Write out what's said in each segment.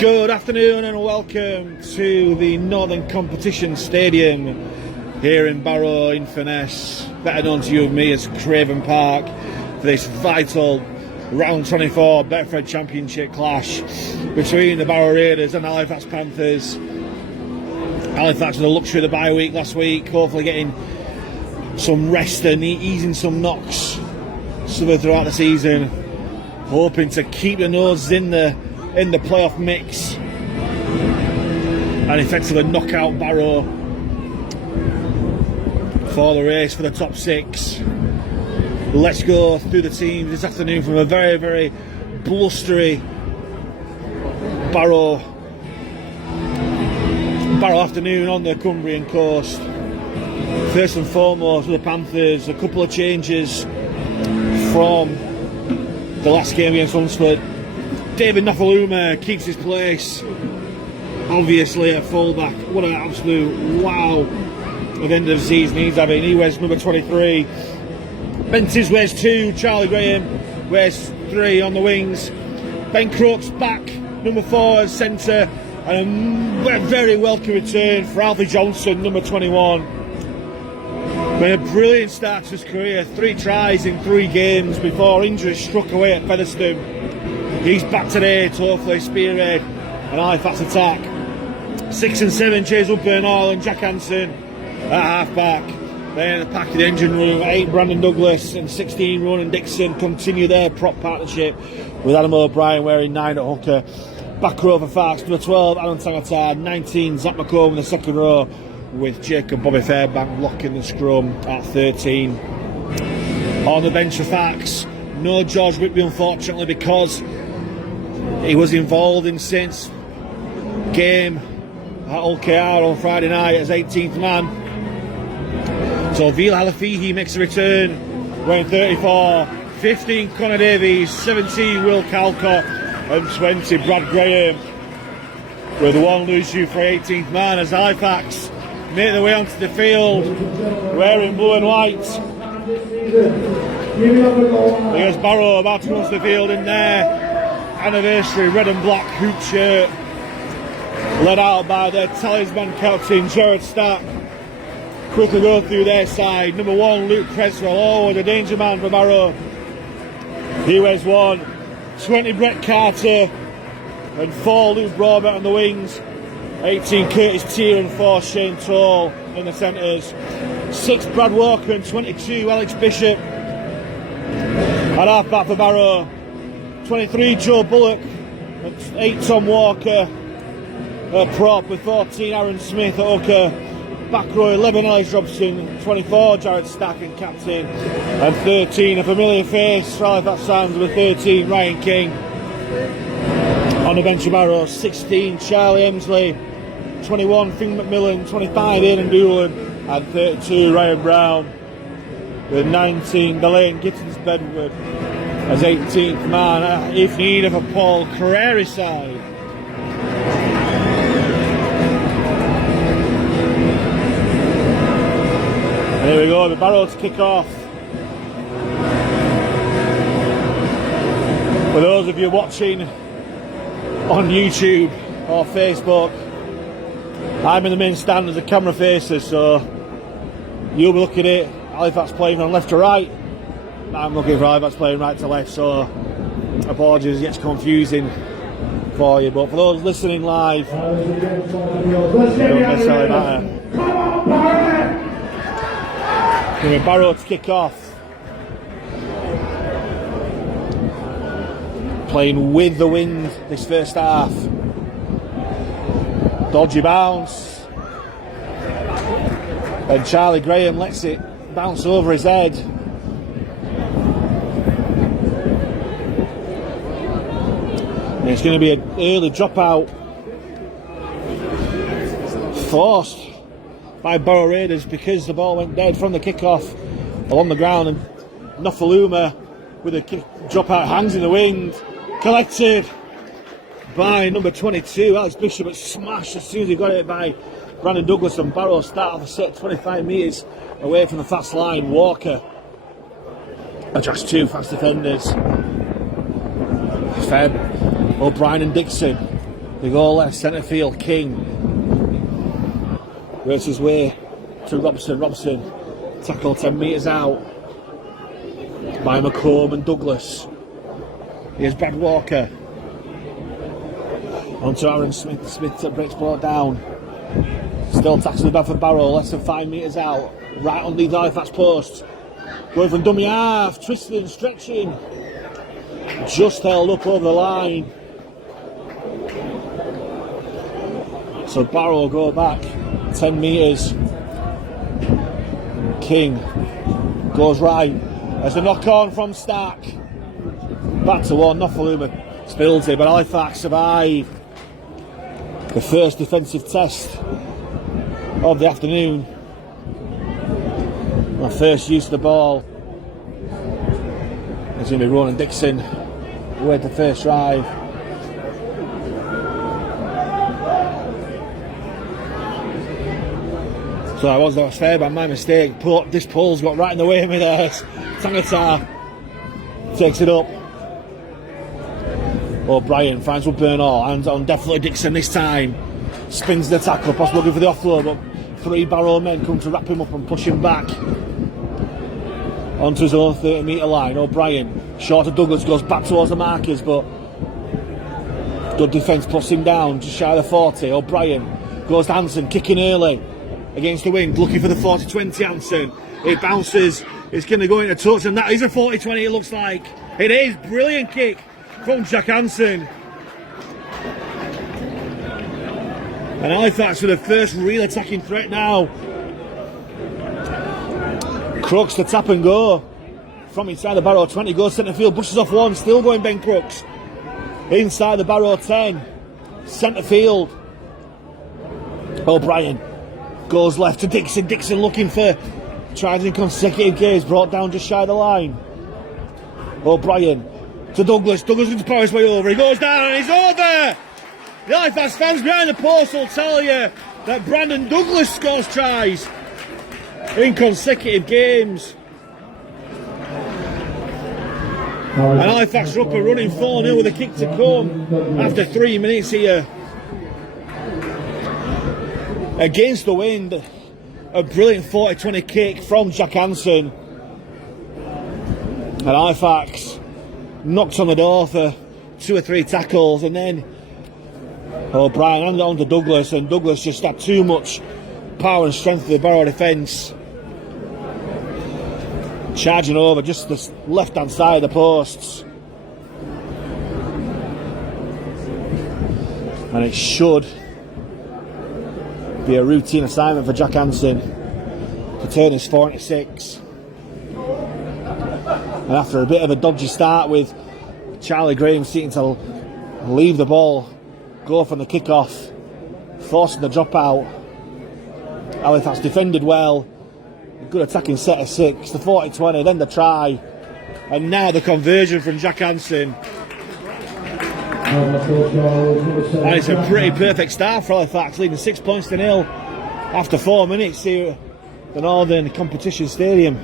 Good afternoon and welcome to the Northern Competition Stadium here in Barrow in Furness, better known to you and me as Craven Park, for this vital round 24 Betfred Championship clash between the Barrow Raiders and Halifax Panthers. Halifax with the luxury of the bye week last week, hopefully getting some rest and easing some knocks throughout the season, hoping to keep the noses in the playoff mix and effectively knock out Barrow for the race for the top six. Let's go through the teams this afternoon from a very, very blustery Barrow afternoon on the Cumbrian coast. First and foremost with the Panthers, a couple of changes from the last game against Hunsford. David Nofaluma keeps his place, obviously at fullback. What an absolute wow at the end of the season he's having. He wears number 23. Bentis wears 2. Charlie Graham wears 3 on the wings. Ben Crooks back, number 4 as centre. And a very welcome return for Alfie Johnson, number 21. Made a brilliant start to his career. 3 tries in 3 games before injury struck away at Featherstone. He's back today to hopefully spearhead an Halifax attack. 6 and 7, Chase Woodburn Oil and Jack Hansen at half-back. Then the pack in the engine room, 8 Brandon Douglas and 16 Ronan Dixon continue their prop partnership with Adam O'Brien wearing 9 at hooker. Back row for Fox, number 12 Alan Tangata, 19 Zach McComb in the second row with Jacob Bobby Fairbank locking the scrum at 13. On the bench for Fox, no George Whitby unfortunately, because he was involved in Saints' game at OKR on Friday night as 18th man. So Veal Halafihi makes a return wearing 34, 15 Connor Davies, 17 Will Calcott and 20 Brad Graham, with 1 Luciu for 18th man as Halifax make their way onto the field wearing blue and white. There's Barrow about to come onto the field in their anniversary red and black hoop shirt, led out by their talisman captain Jared Stack. Quickly go through their side. Number 1 Luke Creswell, the danger man for Barrow. He wears 1. 20 Brett Carter and 4 Luke Broadbent on the wings. 18 Curtis Tier and 4 Shane Toll in the centres. 6 Brad Walker and 22 Alex Bishop. At half back for Barrow, 23 Joe Bullock and 8 Tom Walker at prop, with 14 Aaron Smith at hooker. Back row 11 Ellis Robson, 24 Jared Stack and captain, and 13 a familiar face for Halifax Sands with 13 Ryan King. On the bench of Barrow, 16 Charlie Emsley, 21 Finn McMillan, 25 Aidan Doolan and 32 Ryan Brown, with 19 Delane Gittins Bedford as 18th man, if needed, for Paul Carrera's side. And here we go, the Barrow to kick off. For those of you watching on YouTube or Facebook, I'm in the main stand as a camera facer, so you'll be looking at Halifax playing from left to right. I'm looking for Halifax playing right to left, so apologies, it gets confusing for you. But for those listening live, it don't necessarily matter. Going to Barrow to kick off. Playing with the wind this first half. Dodgy bounce. And Charlie Graham lets it bounce over his head. And it's going to be an early dropout forced by Barrow Raiders because the ball went dead from the kickoff along the ground, and Nofaluma with a kick dropout hangs in the wind, collected by number 22 Alex Bishop, but smashed as soon as he got it by Brandon Douglas, and Barrow start off a set 25 metres away from the fast line. Walker attracts 2 fast defenders, Feb, O'Brien and Dixon. They go left, centre field, King. Works his way to Robson. Robson, tackle 10 metres out by McComb and Douglas. Here's Brad Walker. On to Aaron Smith. Smith breaks brought down. Still tackles the Bedford Barrow, less than 5 metres out. Right on the Halifax post. Going from dummy half, twisting, stretching. Just held up over the line. So Barrow go back 10 metres. King goes right. There's a knock on from Stack. Back to one, Nofaluma spills it, but Halifax survive the first defensive test of the afternoon. My first use of the ball is going to be Ronan Dixon with the first drive. So I was fair by my mistake. This pole's got right in the way of me there. Tangata takes it up. O'Brien finds Woodburn-Hall, hands on definitely Dixon this time. Spins the tackle, possible looking for the offload, but 3 Barrow men come to wrap him up and push him back onto his own 30 metre line. O'Brien, short of Douglas, goes back towards the markers, but good defence puts him down just shy of the 40. O'Brien goes to Hansen, kicking early against the wind, looking for the 40-20 Hansen. It bounces, it's going to go into touch, and that is a 40-20 it looks like. It is, brilliant kick from Jack Hansen. And Halifax for the first real attacking threat now. Crooks to tap and go from inside the Barrow 20, goes centre field, pushes off one, still going Ben Crooks. Inside the Barrow 10, centre field. O'Brien goes left to Dixon. Dixon looking for tries in consecutive games, brought down just shy of the line. O'Brien to Douglas. Douglas going to power his way over. He goes down and he's over. The Halifax fans behind the post will tell you that Brandon Douglas scores tries in consecutive games. And Halifax are up and running 4-0 with a kick to come after 3 minutes here. Against the wind, a brilliant 40-20 kick from Jack Hansen. And Halifax knocked on the door for 2 or 3 tackles, and then O'Brien handed it on to Douglas, and Douglas just had too much power and strength for the Barrow defence. Charging over just the left hand side of the posts. And it should be a routine assignment for Jack Hansen to turn his 4-6. And after a bit of a dodgy start with Charlie Graham seeking to leave the ball, go from the kick-off, forcing the drop-out, Halifax defended well. Good attacking set of 6, the 40-20, then the try, and now the conversion from Jack Hansen. And it's a pretty perfect start for Halifax, leading 6 points to 0 after 4 minutes here at the Northern Competition Stadium.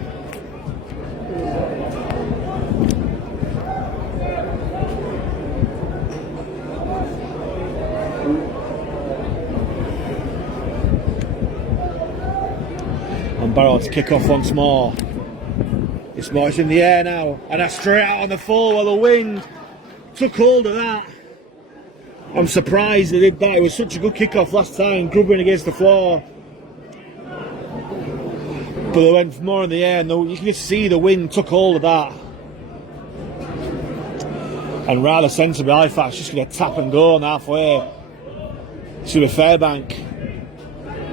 Barrow to kick off once more. It's more in the air now, and that's straight out on the floor where the wind took hold of that. I'm surprised they did that. It was such a good kick off last time, grubbing against the floor. But they went more in the air, and you can just see the wind took hold of that. And rather sensibly, Halifax just going to tap and go on halfway to the Fairbank.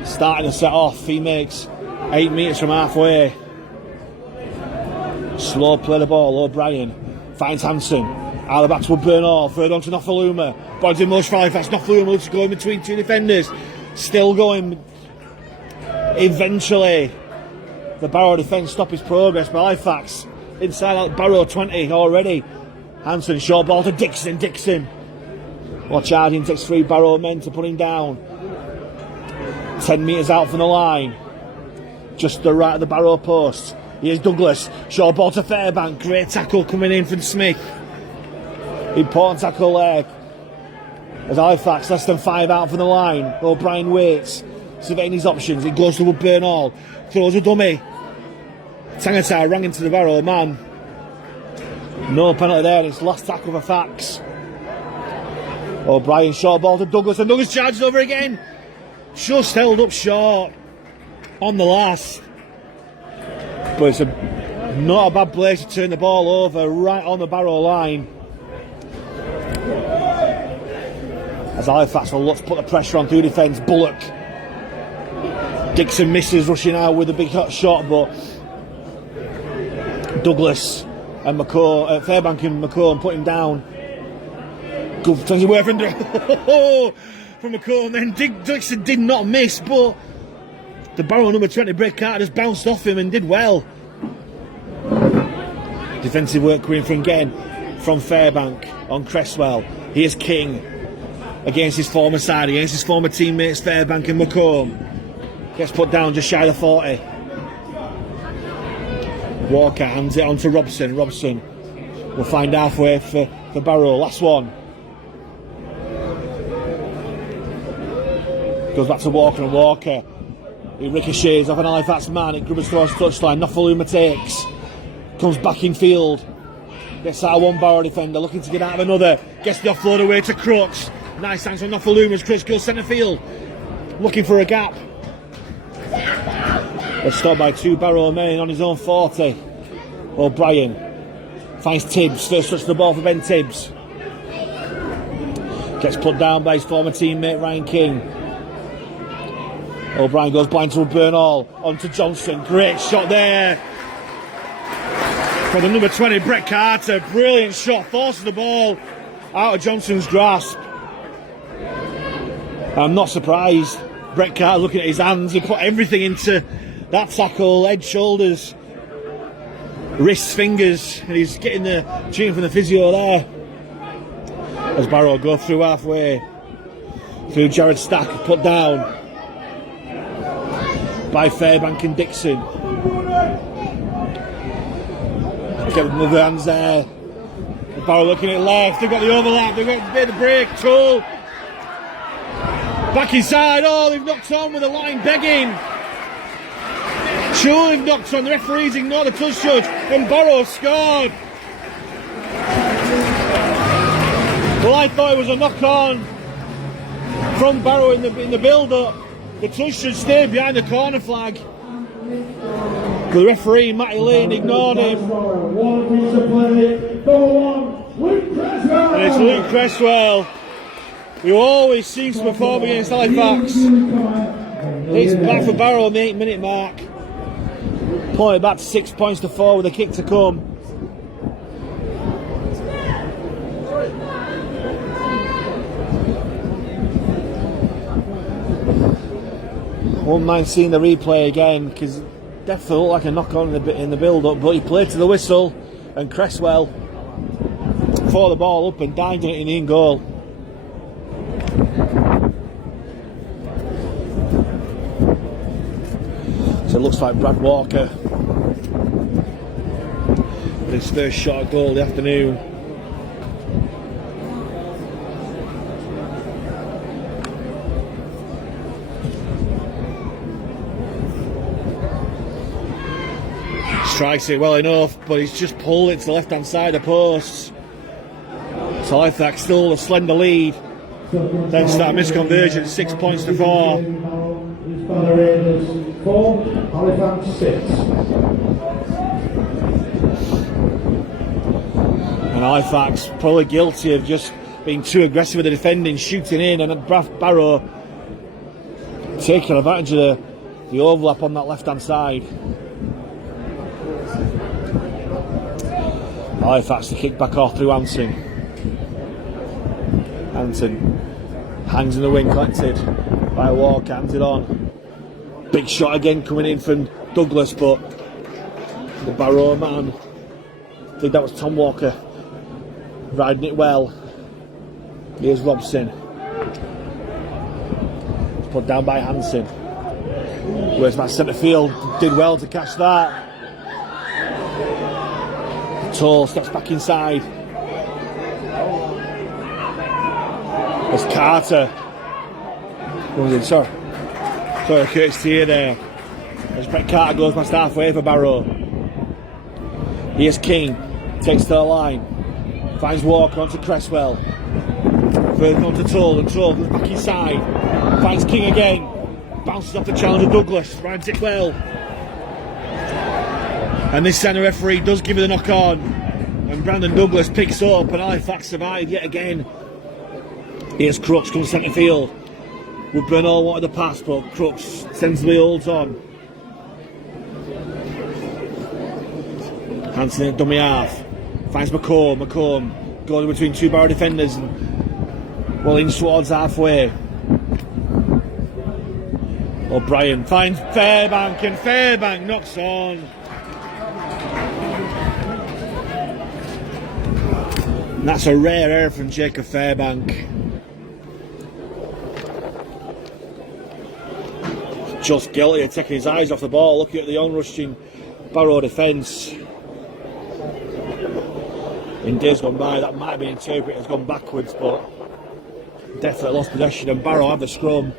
Starting to set off, he makes 8 metres from halfway. Slow play the ball. O'Brien finds Hansen. Out the back to Woodburn-Hall. Third on to Nofaluma. Bodies in motion for Halifax. Nofaluma looks to go in between 2 defenders. Still going. Eventually, the Barrow defence stop his progress. But Halifax inside out Barrow 20 already. Hansen short ball to Dixon. Dixon. While charging, takes 3 Barrow men to put him down. 10 metres out from the line. Just to the right of the Barrow post. Here's Douglas. Short ball to Fairbank. Great tackle coming in from Smith. Important tackle there. As Halifax less than 5 out from the line. O'Brien waits, surveying his options. It goes to Woodburn Hall. Throws a dummy. Tangata rang into the Barrow man. No penalty there. It's last tackle for Fax. O'Brien short ball to Douglas, and Douglas charges over again. Just held up short on the last. But it's not a bad place to turn the ball over right on the Barrow line. As Halifax will look to put the pressure on through defence. Bullock. Dixon misses, rushing out with a big hot shot, but Douglas and Fairbank and McComb put him down. Good fancy away from McComb, then Dixon did not miss, but the Barrow number 20 Brett Carter just bounced off him and did well. Defensive work coming from again from Fairbank on Cresswell. Here's King against his former side, against his former teammates Fairbank and McComb. Gets put down just shy of 40. Walker hands it on to Robson. Robson will find halfway for Barrow. Last one. Goes back to Walker, and Walker, he ricochets off an Halifax man. It grubbers towards touchline. Nofaluma takes. Comes back in field. Gets out of one Barrow defender, looking to get out of another. Gets the offload away to Crooks. Nice thanks from Nofaluma as Chris goes centre field. Looking for a gap. Let's stop by 2 Barrow men on his own 40. O'Brien finds Tibbs. First touch the ball for Ben Tibbs. Gets put down by his former teammate Ryan King. O'Brien goes blind to Woodburn Hall. On to Johnson. Great shot there for the number 20 Brett Carter. Brilliant shot. Forces the ball out of Johnson's grasp. I'm not surprised. Brett Carter looking at his hands. He put everything into that tackle. Head, shoulders, wrists, fingers. And he's getting the tune from the physio there. As Barrow go through halfway. Through Jared Stack. Put down by Fairbank and Dixon. Get with other hands there. Barrow looking at left. They've got the overlap. They've got a bit of the break. Tool. Back inside. Oh, they've knocked on with the line begging. Sure, they've knocked on. The referees ignore the touch judge. And Barrow scored. Well, I thought it was a knock on from Barrow in the build-up. The touch judge stayed behind the corner flag. The referee, Matty Lane, ignored him. And it's Luke Cresswell, who always seems to perform against Halifax. It's back for Barrow on the 8-minute mark. Point back to 6 points to 4 with a kick to come. Won't mind seeing the replay again, because it definitely looked like a knock on in the build-up, but he played to the whistle, and Cresswell fought the ball up and dived it in the in-goal. So it looks like Brad Walker, his first shot at goal of the afternoon. Strikes it well enough, but he's just pulled it to the left-hand side of the posts. So Halifax still a slender lead. Then start misconversion, 6 points to 4. Barrow Raiders 4, Halifax 6. And Halifax probably guilty of just being too aggressive with the defending, shooting in, and Barrow taking advantage of the overlap on that left-hand side. Halifax to kick back off through Hanson. Hanson hangs in the wing, collected by Walker, hands it on. Big shot again coming in from Douglas, but the Barrow man, I think that was Tom Walker, riding it well. Here's Robson. It's put down by Hanson. Where's that centre field? Did well to catch that. Toll steps back inside. As Carter. What was it? Sorry, Curtis Tier there. As Brett Carter goes past halfway for Barrow. Here's King. Takes to the line. Finds Walker onto Cresswell. Further on to Toll, and Toll goes back inside. Finds King again. Bounces off the challenger Douglas. Ryan Dickwell. And this centre referee does give it a knock on. And Brandon Douglas picks up, and Halifax survive yet again. Here's Crooks, comes centre field. Woodburn all wanted the pass, but Crooks sensibly holds on. Hansen at dummy half. Finds McComb going between two Barrow defenders and well in towards halfway. O'Brien finds Fairbank, and Fairbank knocks on. And that's a rare error from Jacob Fairbank. Just guilty of taking his eyes off the ball, looking at the onrushing Barrow defence. In days gone by, that might have been interpreted as gone backwards, but definitely lost possession, and Barrow have the scrum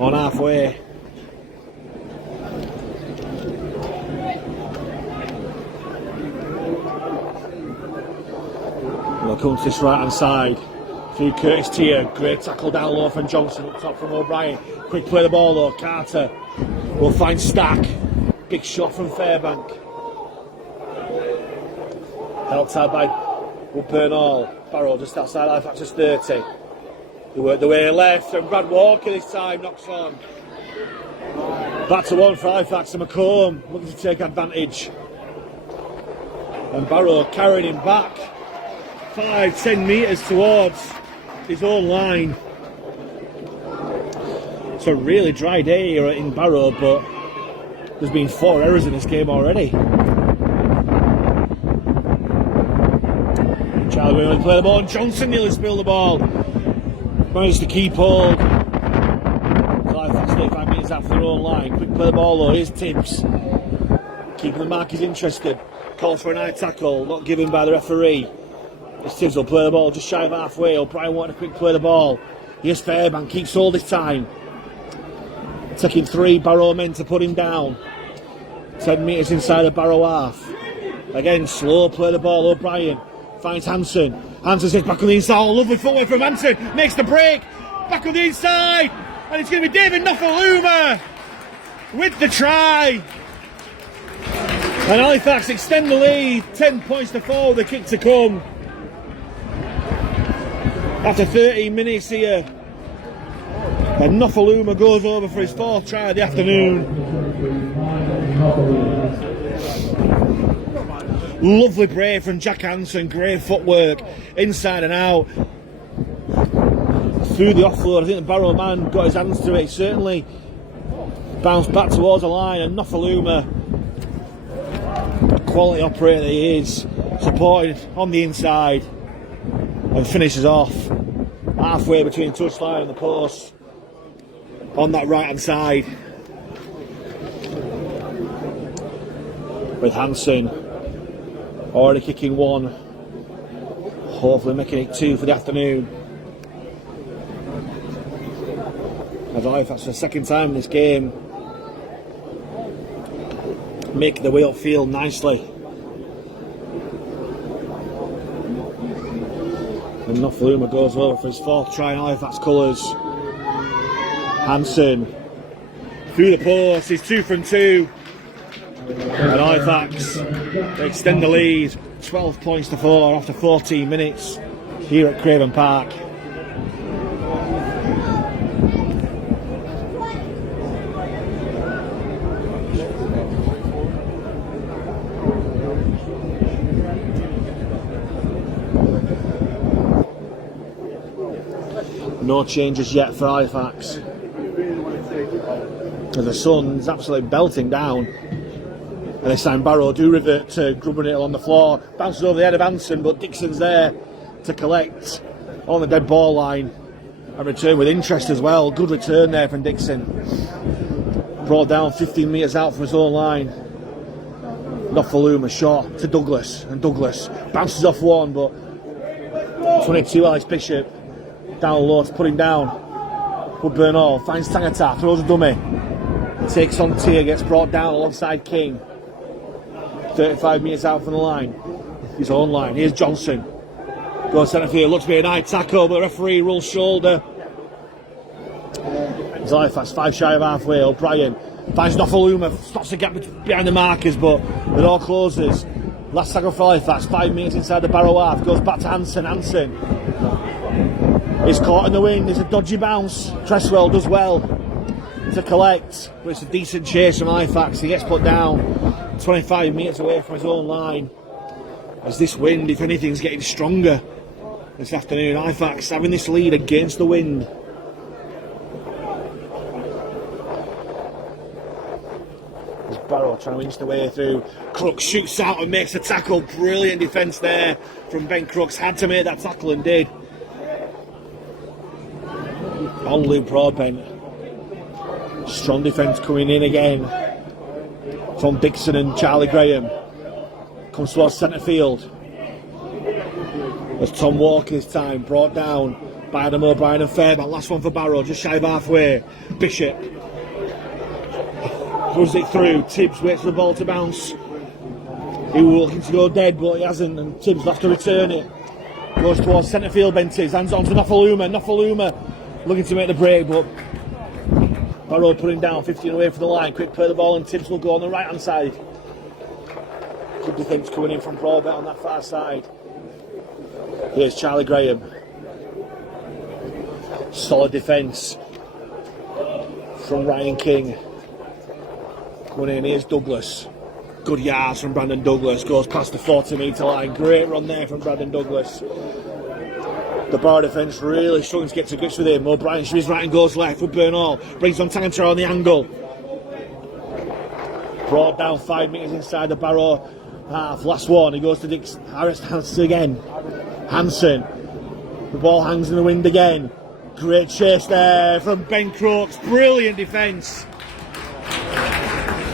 on halfway. We'll come to this right hand side through Curtis Tier. Great tackle down low from Johnson, up top from O'Brien. Quick play the ball though. Carter will find Stack. Big shot from Fairbank. Helped out by Woodburn Hall. Barrow just outside Halifax's 30. They work the way left, and Brad Walker this time knocks on. Back to one for Halifax, and McComb looking to take advantage. And Barrow carrying him back 5-10 metres towards his own line. It's a really dry day here in Barrow, but there's been 4 errors in this game already. Charlie Williams play the ball, and Johnson nearly spilled the ball. Managed to keep hold. Halifax 35 metres after their own line. Quick play the ball though, here's Tibbs. Keeping the markers interested. Calls for an high tackle, not given by the referee. As Tibbs will play the ball just shy of halfway. O'Brien wanted a quick play the ball. Here's Fairbank, keeps hold this time. Taking 3 Barrow men to put him down. 10 metres inside the Barrow half. Again, slow play the ball. O'Brien finds Hansen. Hansen sits back on the inside. Oh, lovely footwork from Hansen. Makes the break. Back on the inside. And it's going to be David Nofaluma with the try. And Halifax extend the lead. 10 points to 4 with the kick to come. After 13 minutes here. And Nofaluma goes over for his 4th try of the afternoon. Lovely break from Jack Hansen, great footwork, inside and out. Through the offload, I think the Barrow man got his hands to it, certainly bounced back towards the line, and Nofaluma, quality operator he is, supported on the inside and finishes off halfway between touchline and the post on that right hand side with Hansen already kicking 1, hopefully making it 2 for the afternoon. As Halifax for the 2nd time in this game make the wheel feel nicely. And Nofaluma goes over for his 4th try in Halifax colours. Hansen through the post, he's 2 from 2. And Halifax extend the lead 12 points to 4 after 14 minutes here at Craven Park. No changes yet for Halifax. And the sun's absolutely belting down. And this time Barrow do revert to grubbing it on the floor. Bounces over the head of Hansen, but Dixon's there to collect on the dead ball line and return with interest as well. Good return there from Dixon. Brought down 15 metres out from his own line. Nofaluma shot to Douglas, and Douglas bounces off one, but 22 Alex Bishop Down low to put him down. Woodburn Hall finds Tangata, throws a dummy. Takes on Tier, gets brought down alongside King. 35 metres out from the line. His own line. Here's Johnson. Goes centre field, looks to be a nice tackle, but the referee rules shoulder. It's Halifax, 5 shy of halfway. O'Brien finds Nofaluma, stops the gap behind the markers, but it all closes. Last tackle for Halifax, 5 metres inside the Barrow half. Goes back to Hansen. Hansen is caught in the wind. It's a dodgy bounce. Cresswell does well to collect, but it's a decent chase from Halifax. He gets put down 25 metres away from his own line. As this wind, if anything, is getting stronger this afternoon. Halifax having this lead against the wind. There's Barrow trying to inch the way through. Crooks shoots out and makes a tackle. Brilliant defence there from Ben Crooks. Had to make that tackle and did. On Luke Broadbent. Strong defence coming in again from Dixon and Charlie Graham. Comes towards centre field. As Tom Walker's time brought down by Adam O'Brien and Fairbank. Last one for Barrow, just shy of halfway. Bishop goes it through. Tibbs waits for the ball to bounce. He was looking to go dead, but he hasn't, and Tibbs will have to return it. Goes towards centre field, Bentis. Hands on to Nofaluma. Nofaluma looking to make the break, but Barrow putting down 15 away from the line. Quick play the ball, and Tibbs will go on the right hand side. Good defence coming in from Broadbent on that far side. Here's Charlie Graham. Solid defence from Ryan King. Coming in, here's Douglas. Good yards from Brandon Douglas. Goes past the 40 metre line. Great run there from Brandon Douglas. The Barrow defence really struggling to get to grips with him. O'Brien shoots right and goes left. Woodburn Hall brings on Tangata on the angle. Brought down 5 metres inside the Barrow half. Last one. He goes to Dix. Harris Hansen again. Hansen. The ball hangs in the wind again. Great chase there from Ben Crooks. Brilliant defence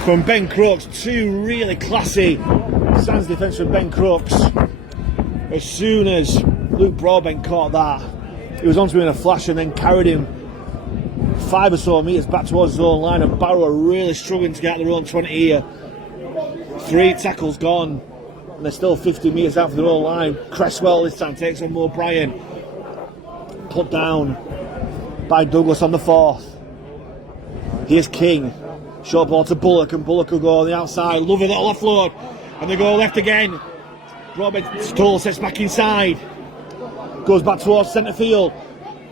from Ben Crooks. Two really classy stands defence from Ben Crooks. As soon as Luke Broadbent caught that, he was onto him in a flash and then carried him 5 or so metres back towards his own line, and Barrow are really struggling to get out their own 20 here. 3 tackles gone, and they're still 50 metres out from their own line. Cresswell this time takes on O'Brien. Put down by Douglas on the 4th. Here's King. Short ball to Bullock, and Bullock will go on the outside. Lovely little offload, and they go left again. Broadbent Stoll sets back inside. Goes back towards centre field.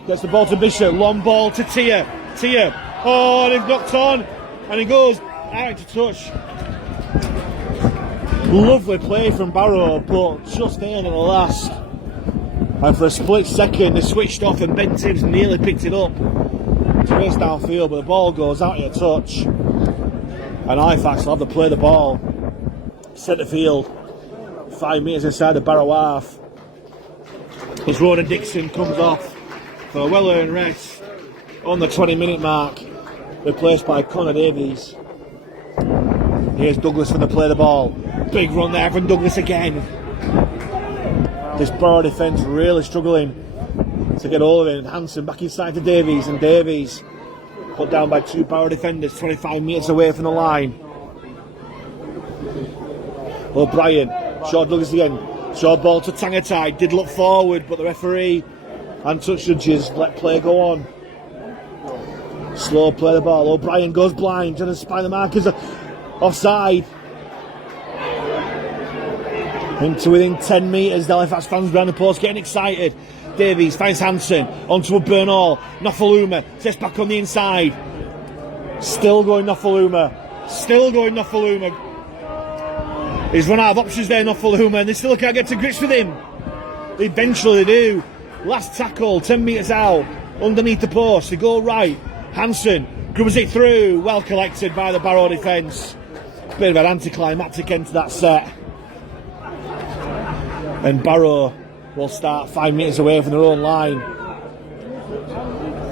Gets the ball to Bishop. Long ball to Tier. Tier. Oh, they've knocked on, and he goes out to touch. Lovely play from Barrow, but just there in the last. And for a split second, they switched off, and Ben Tibbs nearly picked it up to race downfield, but the ball goes out of touch. And Halifax will have to play the ball. Centre field, 5 metres inside the Barrow half. As Ronan Dixon comes off for a well-earned rest on the 20-minute mark, replaced by Connor Davies. Here's Douglas for the play the ball. Big run there from Douglas again. This Barrow defence really struggling to get over it. Hansen back inside to Davies, and Davies put down by 2 Barrow defenders 25 metres away from the line. O'Brien, short Douglas again. Short ball to Tangata. Did look forward, but the referee and touch judges let play go on. Slow play the ball. O'Brien goes blind, trying to spy the markers. Offside. Into within 10 metres. The Halifax fans behind the post getting excited. Davies finds Hansen onto Woodburn Hall. Nofaluma sets back on the inside. Still going Nofaluma. Still going Nofaluma. He's run out of options there, Nofaluma, and they still can't get to grips with him. Eventually they do. Last tackle, 10 metres out, underneath the post. They go right. Hansen grubbers it through. Well collected by the Barrow defence. Bit of an anticlimactic end to that set. And Barrow will start 5 metres away from their own line.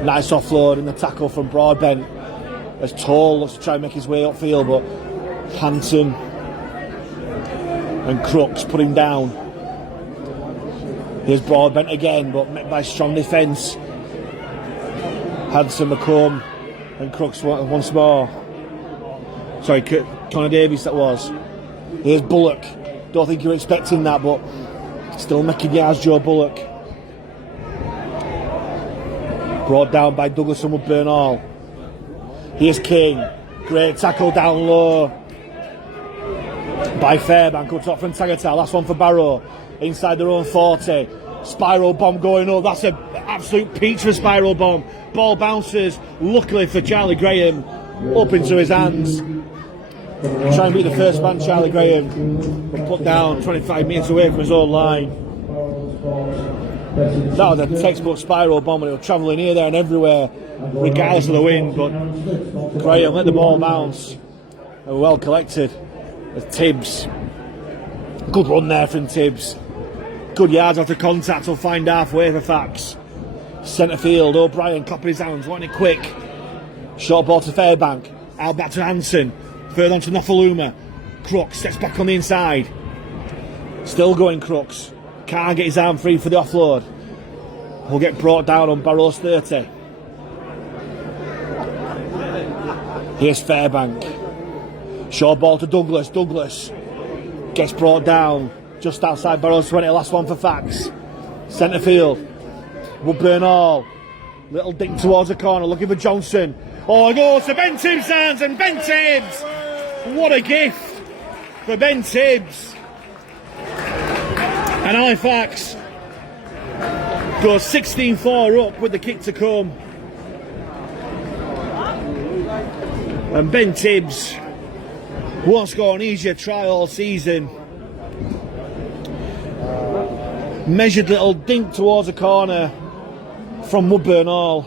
Nice offload and the tackle from Broadbent as Toll looks to try and make his way upfield, but Hansen and Crooks put him down. Here's Broadbent again, but met by strong defence Hanson, McComb and Crooks once more. Sorry, Connor Davies that was. Here's Bullock. Don't think you were expecting that, but still making yards, Joe Bullock. Brought down by Douglas and Woodburn Hall. Here's King. Great tackle down low by Fairbank. Up top from Tagatar. Last one for Barrow. Inside their own 40. Spiral bomb going up. That's an absolute peach for Spiral bomb. Ball bounces. Luckily for Charlie Graham. Up into his hands. Try and beat the first man, Charlie Graham. But put down 25 metres away from his own line. That was a textbook Spiral bomb, and it was travelling here, there and everywhere, regardless of the wind. But Graham let the ball bounce. And well collected. As Tibbs. Good run there from Tibbs. Good yards after contact. He'll find halfway for Fax. Centre field. O'Brien clapping his hands, wanting it quick. Short ball to Fairbank. Out back to Hanson. Further on to Nofaluma. Crooks steps back on the inside. Still going Crooks. Can't get his arm free for the offload. Will get brought down on Barrow's 30. Here's Fairbank. Short ball to Douglas. Douglas gets brought down just outside Barrow's 20. Last one for Fax. Centre field. Woodburn Hall. Little dink towards the corner. Looking for Johnson. Oh, it goes to Ben Tibbs' hands, and Ben Tibbs. What a gift for Ben Tibbs. And Halifax goes 16-4 up with the kick to come. And Ben Tibbs won't score an easier try all season. Measured little dink towards the corner from Woodburn Hall.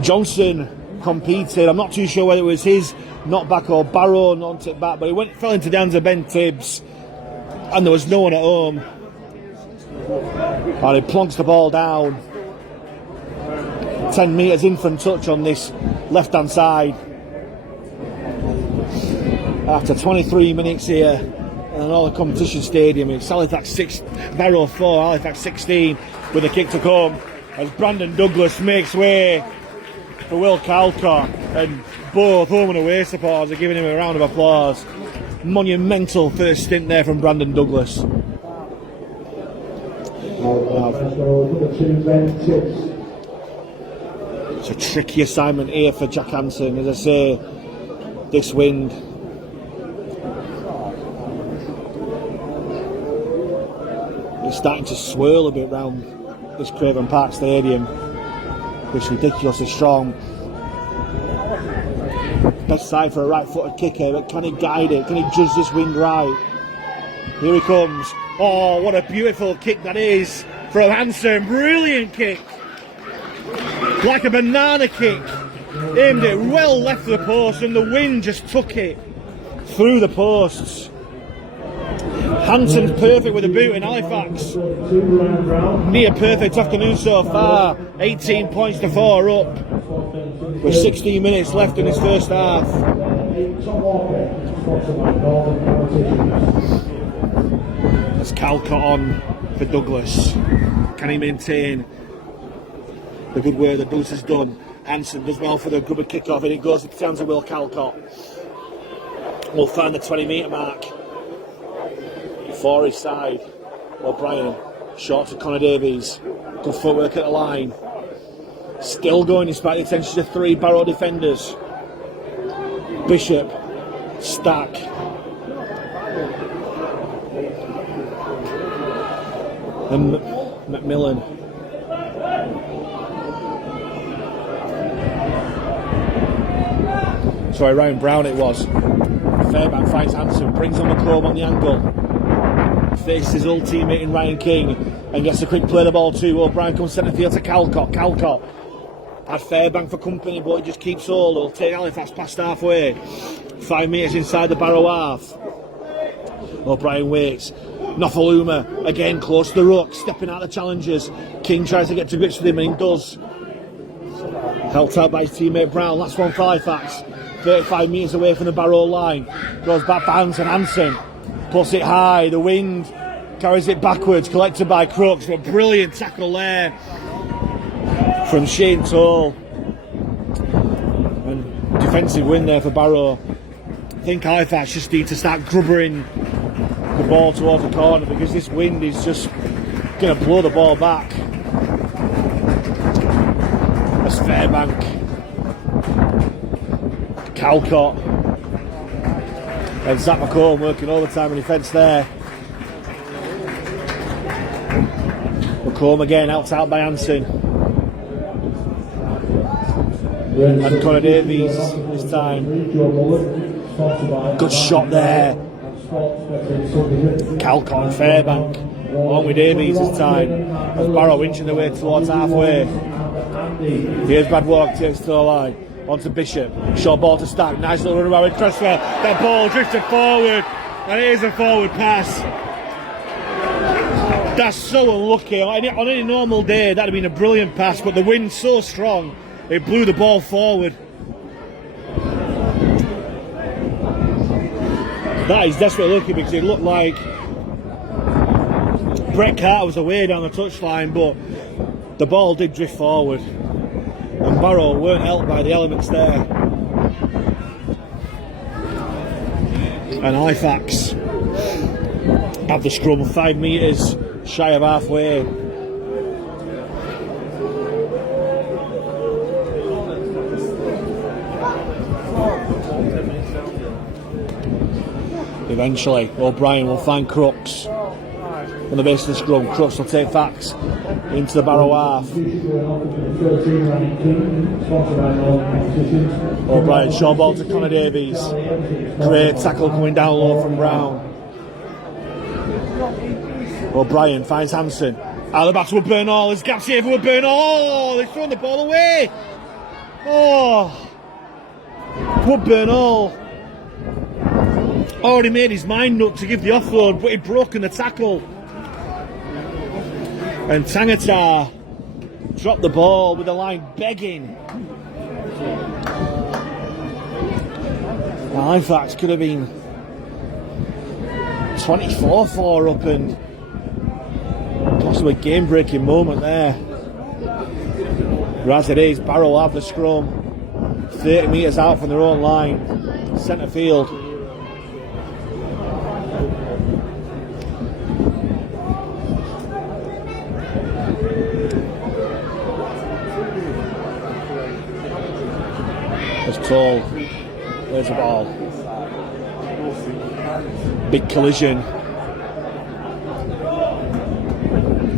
Johnson competed. I'm not too sure whether it was his knockback or Barrow knocked it back, but it fell into the hands of Ben Tibbs, and there was no one at home. And he plonks the ball down 10 metres in from touch on this left hand side. After 23 minutes here in an all competition stadium, it's Halifax 6, Barrow 4, Halifax 16 with a kick to come as Brandon Douglas makes way for Will Calcott, and both home and away supporters are giving him a round of applause. Monumental first stint there from Brandon Douglas. It's a tricky assignment here for Jack Hanson. As I say, this wind. It's starting to swirl a bit round this Craven Park Stadium. It's ridiculously strong. Best side for a right-footed kicker, but can he guide it? Can he judge this wind right? Here he comes. Oh, what a beautiful kick that is from Hanson. Brilliant kick. Like a banana kick. Aimed it well left of the post, and the wind just took it through the posts. Hanson's perfect with a boot in Halifax. Near perfect afternoon so far. 18 points to 4 up. With 16 minutes left in his first half. That's Calcott on for Douglas. Can he maintain the good work that Douglas has done? Hanson does well for the grubber kick-off, and it goes to the hands of Will Calcott. We'll find the 20-metre mark for his side. O'Brien, short to Connor Davies. Good footwork at the line. Still going despite the attention of 3 Barrow defenders. Bishop, Stack. And McMillan. Sorry, Ryan Brown it was. Fairbank finds Hanson, brings on McComb on the angle. Faces his old teammate in Ryan King and gets a quick play the ball to O'Brien. Comes centre field to Calcott. Calcott had Fairbank for company, but he just keeps hold. He'll take Halifax past halfway. 5 metres inside the Barrow half. O'Brien waits. Nofaluma again close to the ruck, stepping out the challengers. King tries to get to grips with him, and he does. Helped out by his teammate Brown. Last one for Halifax. 35 metres away from the Barrow line. Goes back to Hanson. Puts it high. The wind carries it backwards. Collected by Crooks. A brilliant tackle there from Shane Toll. And defensive win there for Barrow. I think Halifax just need to start grubbering the ball towards the corner, because this wind is just going to blow the ball back. That's Fairbank, Calcott, and Zach McComb working overtime in defence there. McComb again, out by Hansen. And Connor Davies this time. Good shot there. Calcott and Fairbank. Along with Davies this time. As Barrow inching their way towards halfway. Here's Badwalk, takes to the line. On to Bishop. Short ball to Stack. Nice little run around with Cresswell. That ball drifted forward. And it is a forward pass. That's so unlucky. On any normal day, that'd have been a brilliant pass, but the wind's so strong, it blew the ball forward. That is desperately lucky, because it looked like Brett Carter was away down the touchline, but the ball did drift forward. And Barrow weren't helped by the elements there. And Halifax have the scrum 5 metres shy of halfway. Eventually, O'Brien will find Crooks on the base of the scrum. Crooks will take Fax into the Barrow half. O'Brien, short ball to Connor Davies. Great tackle coming down low from Brown. O'Brien finds Hansen. Out of the back to Bernal. There's gaps here for Bernal. Oh, they've thrown the ball away. Oh, poor Bernal. Already made his mind up to give the offload, but he'd broken the tackle. And Tangata dropped the ball with the line begging. Halifax could have been 24-4 up and possibly a game-breaking moment there. But as it is, Barrow have the scrum 30 metres out from their own line, centre field. As Toll, there's the ball. Big collision.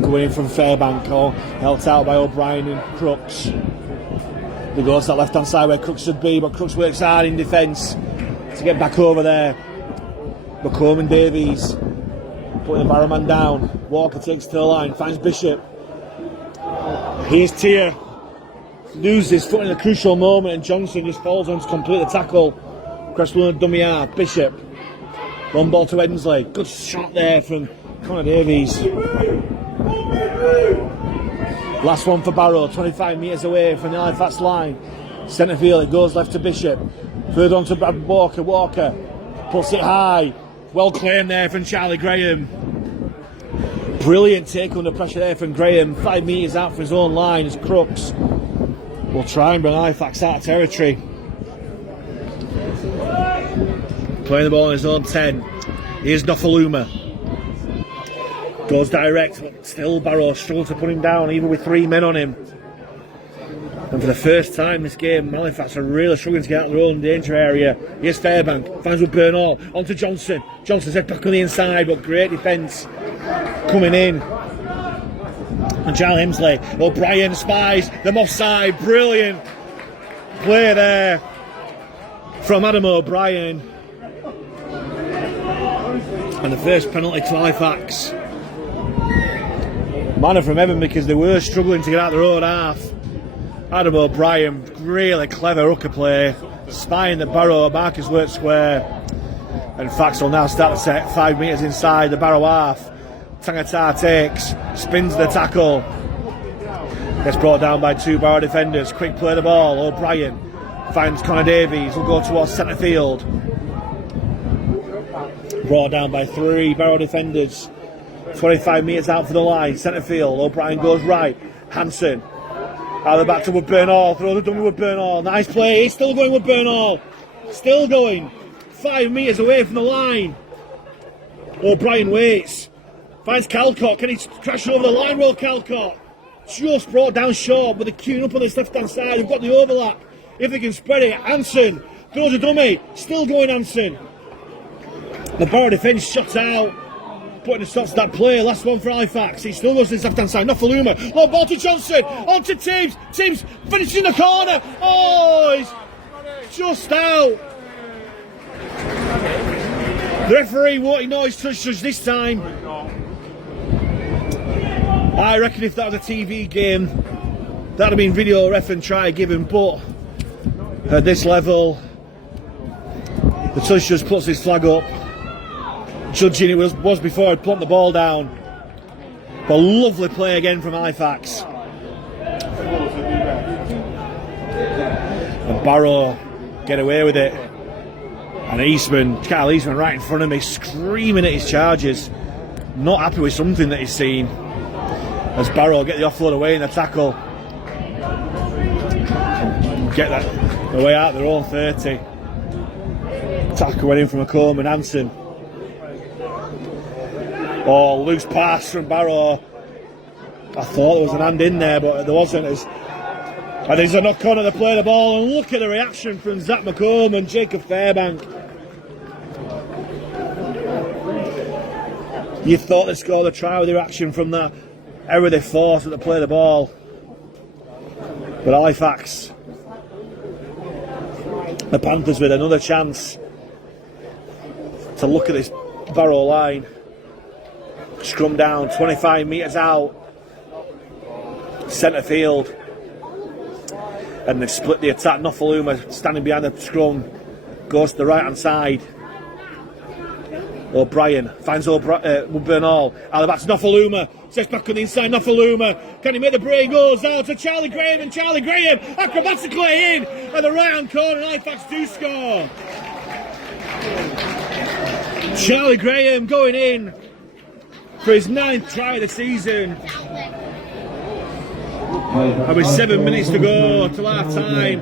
Going in from Fairbank, helped out by O'Brien and Crooks. They go to that left hand side where Crooks should be, but Crooks works hard in defence to get back over there. McComb and Davies putting the Barrowman down. Walker takes to the line, finds Bishop. Here's Tier. Loses his foot in a crucial moment, and Johnson just falls on to complete the tackle. Cresswell and dummy half. Bishop. One ball to Ensley. Good shot there from Connor Davies. Last one for Barrow, 25 metres away from the Halifax line. Centre field, it goes left to Bishop. Further on to Brad Walker. Walker puts it high. Well claimed there from Charlie Graham. Brilliant take under pressure there from Graham. 5 metres out from his own line as Crooks will try and bring Halifax out of territory. Playing the ball on his own 10. Here's Nofaluma. Goes direct, but still Barrow struggles to put him down, even with 3 men on him. And for the first time this game, Halifax are really struggling to get out of their own danger area. Here's Fairbank, finds with Bernal, onto Johnson. Johnson's head back on the inside, but great defence coming in. And Charlie Hemsley, O'Brien spies them offside. Brilliant play there from Adam O'Brien. And the first penalty to Halifax. Manner from Evan, because they were struggling to get out their own half. Adam O'Brien, really clever hooker play, spying the Barrow, Marcus worked square, and Fax will now start to set 5 metres inside the Barrow half. Tangata takes, spins the tackle, gets brought down by 2 Barrow defenders. Quick play the ball. O'Brien finds Connor Davies, will go towards centre field. Brought down by 3 Barrow defenders. 25 metres out for the line, centre field. O'Brien goes right. Hansen Out the back to Woodburn Hall. Throw the dummy Woodburn Hall. Nice play. He's still going Woodburn Hall. Still going. 5 metres away from the line. O'Brien waits. Finds Calcott. Can he crash over the line? Well, Calcott. Just brought down short, but they're queuing up on this left-hand side. They've got the overlap. If they can spread it, Hansen throws a dummy. Still going Hansen. The Barrow defence shuts out. Putting a stop to that play. Last one for Halifax. He still goes to his left-hand side. Nofaluma. Long ball to Johnson. On to Tibbs. Tibbs finishing the corner. Oh, he's just out. The referee won't ignore his touch this time. I reckon if that was a TV game, that'd have been video ref and try giving, but at this level, the touch just puts his flag up. Judging it was before he'd plunked the ball down. But lovely play again from Halifax. And Barrow get away with it. And Kyle Eastman right in front of me, screaming at his charges. Not happy with something that he's seen. As Barrow get the offload away in the tackle. Get that away out their own 30. Tackle went in from a comb and Hansen. Oh, loose pass from Barrow. I thought there was an hand in there, but there wasn't. And there's a knock on at the play of the ball, and look at the reaction from Zach McComb and Jacob Fairbank. You thought they scored a try with the reaction from that error they forced at the play of the ball. But Halifax, the Panthers with another chance to look at this Barrow line. Scrum down, 25 metres out, centre field, and they've split the attack. Nofaluma standing behind the scrum, goes to the right hand side. O'Brien finds Woodburn Hall. Out the back to Nofaluma, sets back on the inside. Nofaluma, can he make the break? Goes out to Charlie Graham, and Charlie Graham acrobatically in at the right hand corner. Halifax do score. Charlie Graham going in for his 9th try of the season. And with 7 minutes to go till half time,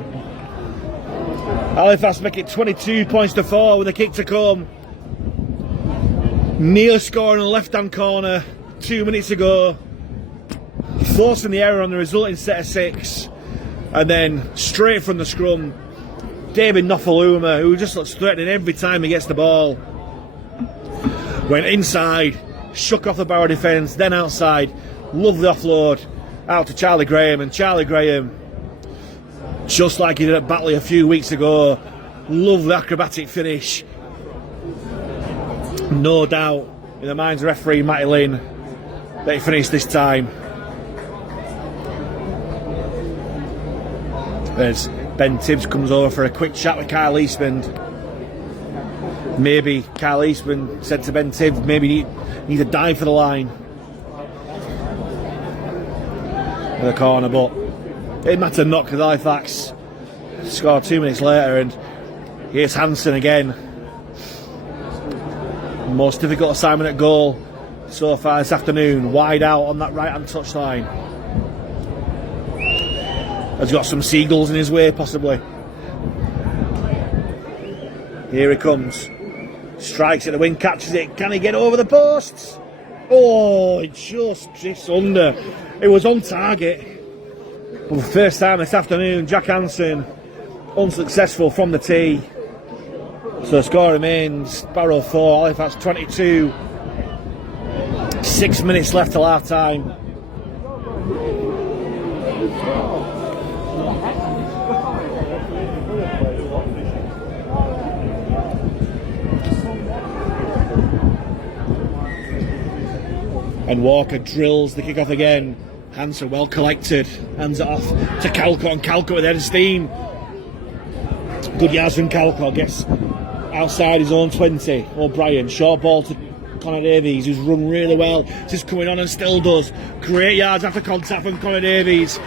Halifax make it 22 points to 4 with a kick to come. Near scoring on the left hand corner 2 minutes ago, forcing the error on the resulting set of 6, and then straight from the scrum, David Nofaluma, who just looks threatening every time he gets the ball, went inside, shook off the Barrow defence, then outside, lovely offload out to Charlie Graham, and Charlie Graham, just like he did at Batley a few weeks ago, lovely acrobatic finish. No doubt in the minds of referee Matty Lynn that he finished this time. As Ben Tibbs comes over for a quick chat with Kyle Eastman. Maybe Kyle Eastman said to Ben Tibbs, maybe need to dive for the line in the corner, but it didn't matter not because Halifax scored 2 minutes later, and here's Hansen again. Most difficult assignment at goal so far this afternoon, wide out on that right hand touchline. Has got some seagulls in his way possibly. Here he comes. Strikes at the wing, catches it. Can he get over the posts? Oh, it just under. It was on target. For the first time this afternoon, Jack Hansen unsuccessful from the tee. So the score remains Barrow 4, Halifax 22. 6 minutes left till half time. And Walker drills the kick-off again. Hansen well collected. Hands it off to Calcott, and Calcott with head of steam. Good yards from Calcott. Gets outside his own 20. O'Brien, short ball to Connor Davies, who's run really well. Just coming on and still does. Great yards after contact from Connor Davies.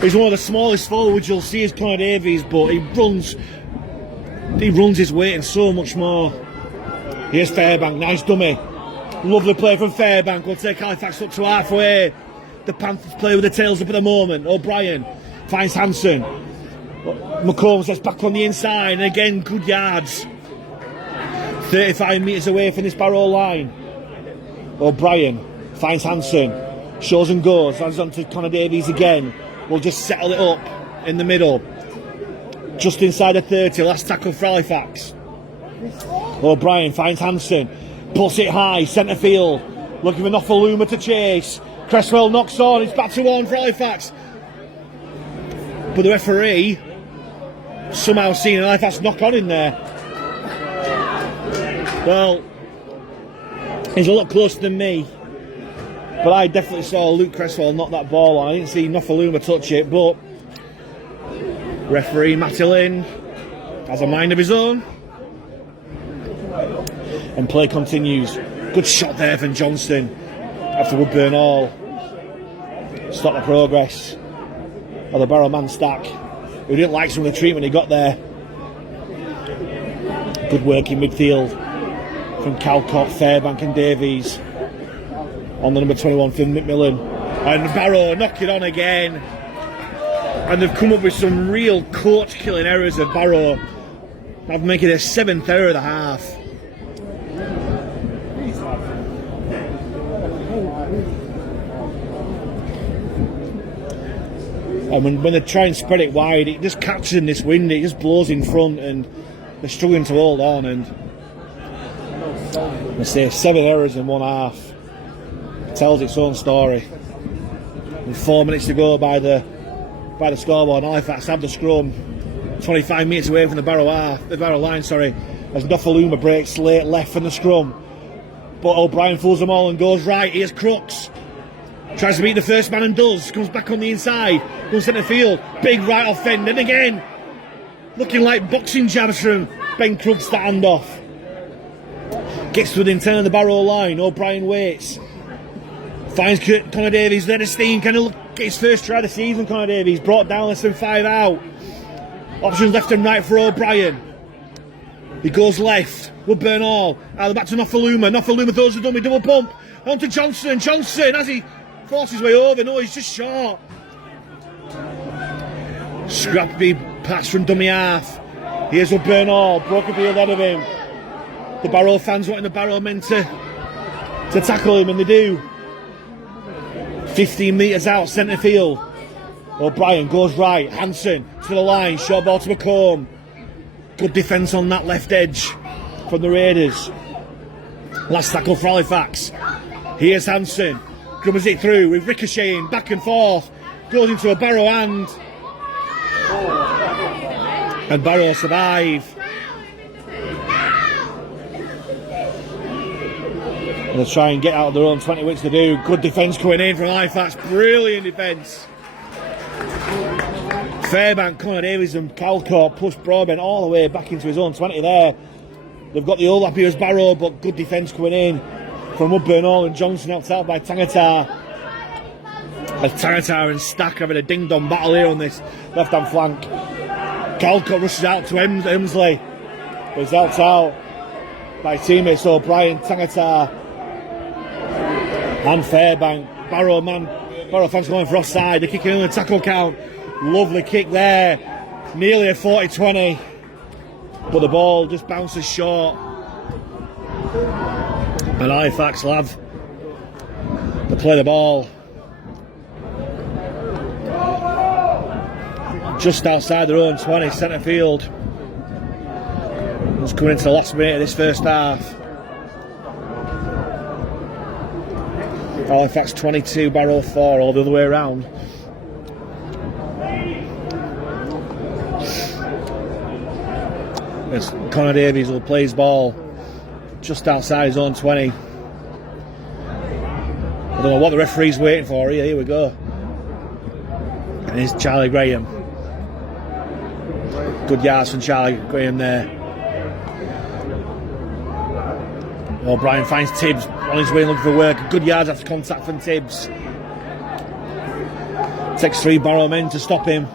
He's one of the smallest forwards you'll see is Connor Davies, but he runs his weight and so much more. Here's Fairbank, nice dummy. Lovely play from Fairbank. We'll take Halifax up to halfway. the Panthers play with the tails up at the moment. O'Brien finds Hansen. McCombs gets back on the inside, and again, good yards. 35 metres away from this Barrow line. O'Brien finds Hansen. Shows and goes. Hands on to Connor Davies again. We'll just settle it up in the middle. Just inside the 30. Last tackle for Halifax. O'Brien finds Hansen. Puts it high. Centre field. Looking for Nofaluma to chase. Cresswell knocks on. It's back to one for Halifax. But the referee somehow seen an Halifax knock on in there. Well, he's a lot closer than me. But I definitely saw Luke Cresswell knock that ball on. I didn't see Nofaluma touch it, but referee Matty Lynn has a mind of his own. And play continues. Good shot there from Johnston after Woodburn Hall. Stop the progress of the Barrow man stack, who didn't like some of the treatment he got there. Good work in midfield from Calcott, Fairbank and Davies. On the number 21 Finn McMillan. And Barrow knocking on again. And they've come up with some real coach-killing errors of Barrow. I've making their 7th error of the half. And when they try and spread it wide, it just catches in this wind, it just blows in front, and they're struggling to hold on. And I say 7 errors in one half. It tells its own story. With 4 minutes to go by the scoreboard, Halifax have the scrum. 25 metres away from the Barrow line, as Nofaluma breaks late left from the scrum. But O'Brien fools them all and goes right. Here's Crooks. Tries to beat the first man and does. Comes back on the inside. Goes centre field. Big right off end. And again, looking like boxing jabs from Ben Crooks, the handoff. Gets to within 10 of the Barrow line. O'Brien waits. Finds Connor Davies. Lennerstein kind of get his first try of the season. Connor Davies brought down less than 5 out. Options left and right for O'Brien. He goes left. Woodburn Hall. Out the back to Nofaluma. Nofaluma throws the dummy double pump. On to Johnson. Johnson as he forces his way over. No, he's just short. Scrappy pass from dummy half. Here's Woodburn Hall. Broken field ahead of him. The Barrow fans wanting the Barrow men to tackle him, and they do. 15 metres out, centre field. O'Brien goes right. Hansen to the line. Short ball to McComb. Good defence on that left edge from the Raiders. Last tackle for Halifax. Here's Hansen. Grubbers it through with ricocheting back and forth. Goes into a Barrow hand. And Barrow survive. They'll try and get out of their own 20, which they do. Good defence coming in from Halifax. Brilliant defence. Fairbank, Connor Davies and Calcott push Broadbent all the way back into his own 20 there. They've got the overlap here as Barrow, but good defence coming in from Woodburn Hall and Johnson, helped out by Tangata. As Tangata and Stack having a ding-dong battle here on this left-hand flank. Calcott rushes out to Emsley. He's helped out by teammates O'Brien, Tangata and Fairbank. Barrow fans going for offside. They're kicking in the tackle count. Lovely kick there. Nearly a 40-20. But the ball just bounces short. And Halifax will have to play the ball just outside their own 20, centre field. It's coming into the last minute of this first half. Halifax 22, Barrow 4, all the other way around. As Connor Davies will play his ball just outside his own 20. I don't know what the referee's waiting for here. Here we go. And here's Charlie Graham. Good yards from Charlie Graham there. O'Brien finds Tibbs on his way looking for work. Good yards after contact from Tibbs. Takes 3 Barrow men to stop him.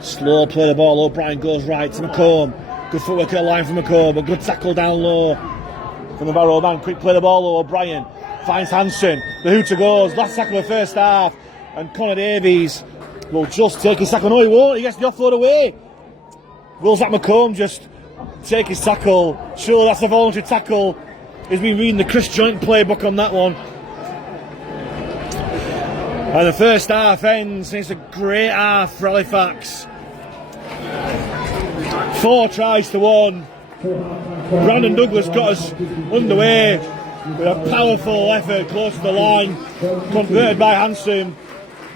Slow play the ball. O'Brien goes right to McComb. Good footwork at the line from McComb. A good tackle down low from the Barrow man. Quick play the ball. O'Brien finds Hansen. The hooter goes. Last tackle of the first half. and Connor Davies will just take his tackle. No, he won't. He gets the offload away. Will Zach McComb just take his tackle? Sure, that's a voluntary tackle. He's been reading the Chris Joint playbook on that one. And the first half ends, and it's a great half for Halifax. 4 tries to 1. Brandon Douglas got us underway with a powerful effort close to the line, converted by Hanson.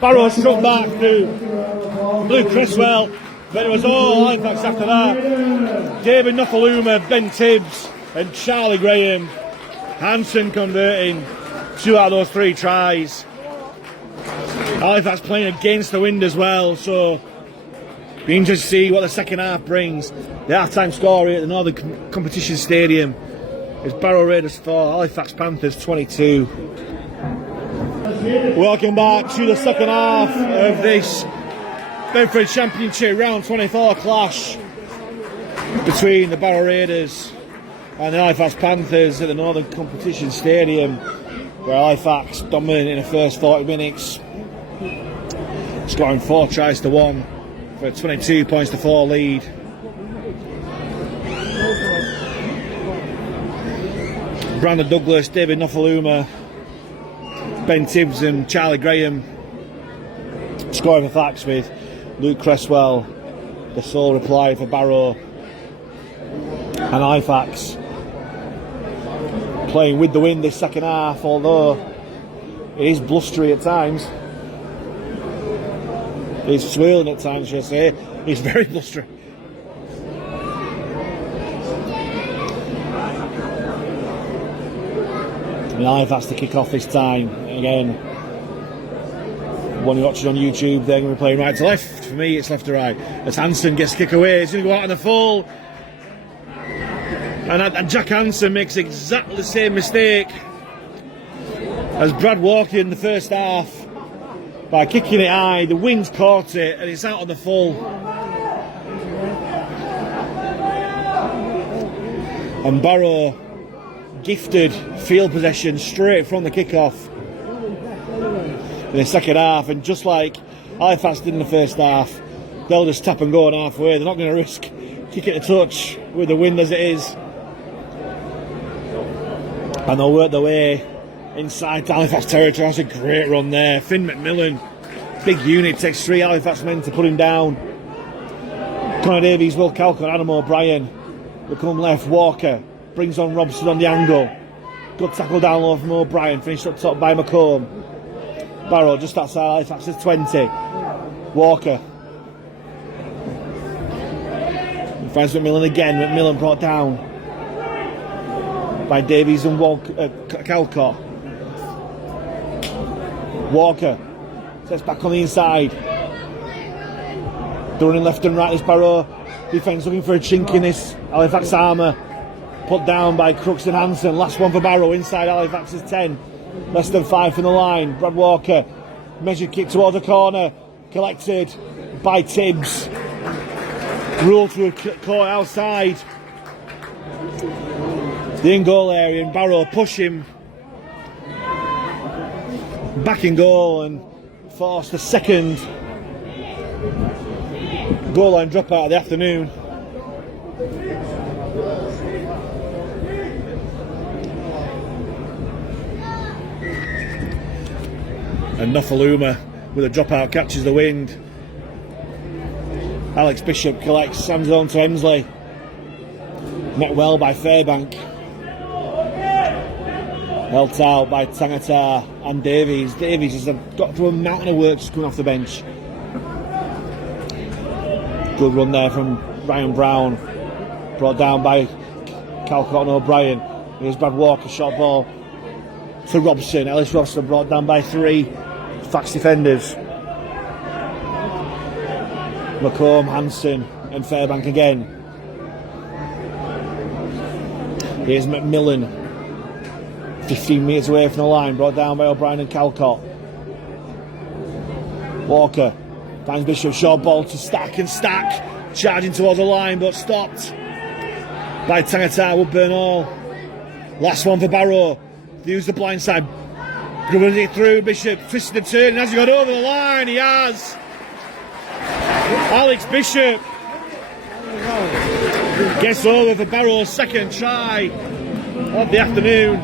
Barrow struck back through Luke Criswell, but it was all Halifax after that. David Nofaluma, Ben Tibbs and Charlie Graham. Hanson converting 2 out of those 3 tries. Halifax playing against the wind as well, so be interested to see what the second half brings. The half-time score here at the Northern Competition Stadium is Barrow Raiders 4, Halifax Panthers 22. Welcome back to the second half of this Betfred Championship Round 24 clash between the Barrow Raiders and the Halifax Panthers at the Northern Competition Stadium, where Halifax dominated in the first 40 minutes, scoring 4 tries to 1 for a 22 points to 4 lead. Brandon Douglas, David Nofaluma, Ben Tibbs and Charlie Graham scoring for Halifax, with Luke Creswell the sole reply for Barrow. And Halifax playing with the wind this second half, although it is blustery at times. It's swirling at times, should I say. It's very blustery. And Halifax to kick off this time. Again, one you're watching on YouTube, they're going to be playing right to left. For me, it's left to right. As Hanson gets kick away, he's going to go out on the full. And Jack Hanson makes exactly the same mistake as Brad Walker in the first half by kicking it high. The wind's caught it and it's out on the full. And Barrow gifted field possession straight from the kickoff in the second half, and just like Halifax did in the first half, they'll just tap and go on halfway. They're not going to risk kicking it to touch with the wind as it is, and they'll work their way inside Halifax territory. That's a great run there. Finn McMillan, big unit, takes 3 Halifax men to put him down. Connor Davies, Will Calcott, Adam O'Brien will come left. Walker brings on Robson on the angle. Good tackle down low from O'Brien, finished up top by McComb. Barrow just outside Halifax's 20. Walker finds McMillan again. McMillan brought down by Davies and Calcott. Walker sets back on the inside. They're running left and right. This Barrow defence looking for a chink in this Halifax armour. Put down by Crooks and Hanson. Last one for Barrow inside Halifax's 10. Less than 5 from the line. Brad Walker, measured kick towards the corner, collected by Tibbs. Ruled through a court outside the in-goal area, and Barrow push him back in goal and force the second goal line dropout of the afternoon. And Nofaluma with a dropout catches the wind. Alex Bishop collects, Sam's on to Emsley. Met well by Fairbank. Helped out by Tangata and Davies. Davies has got through a mountain of work just coming off the bench. Good run there from Ryan Brown. Brought down by Calcott and O'Brien. Here's Brad Walker, shot ball to Robson. Ellis Robson brought down by 3 Fax defenders. McComb, Hanson and Fairbank again. Here's McMillan, 15 metres away from the line, brought down by O'Brien and Calcott. Walker finds Bishop, short ball to Stack, and Stack charging towards the line but stopped by Tangata. Woodburn Hall. Last one for Barrow. They use the blind side. Grubbers it through, Bishop twisted the turn, and has he got over the line? He has. Alex Bishop gets over for Barrow's second try of the afternoon.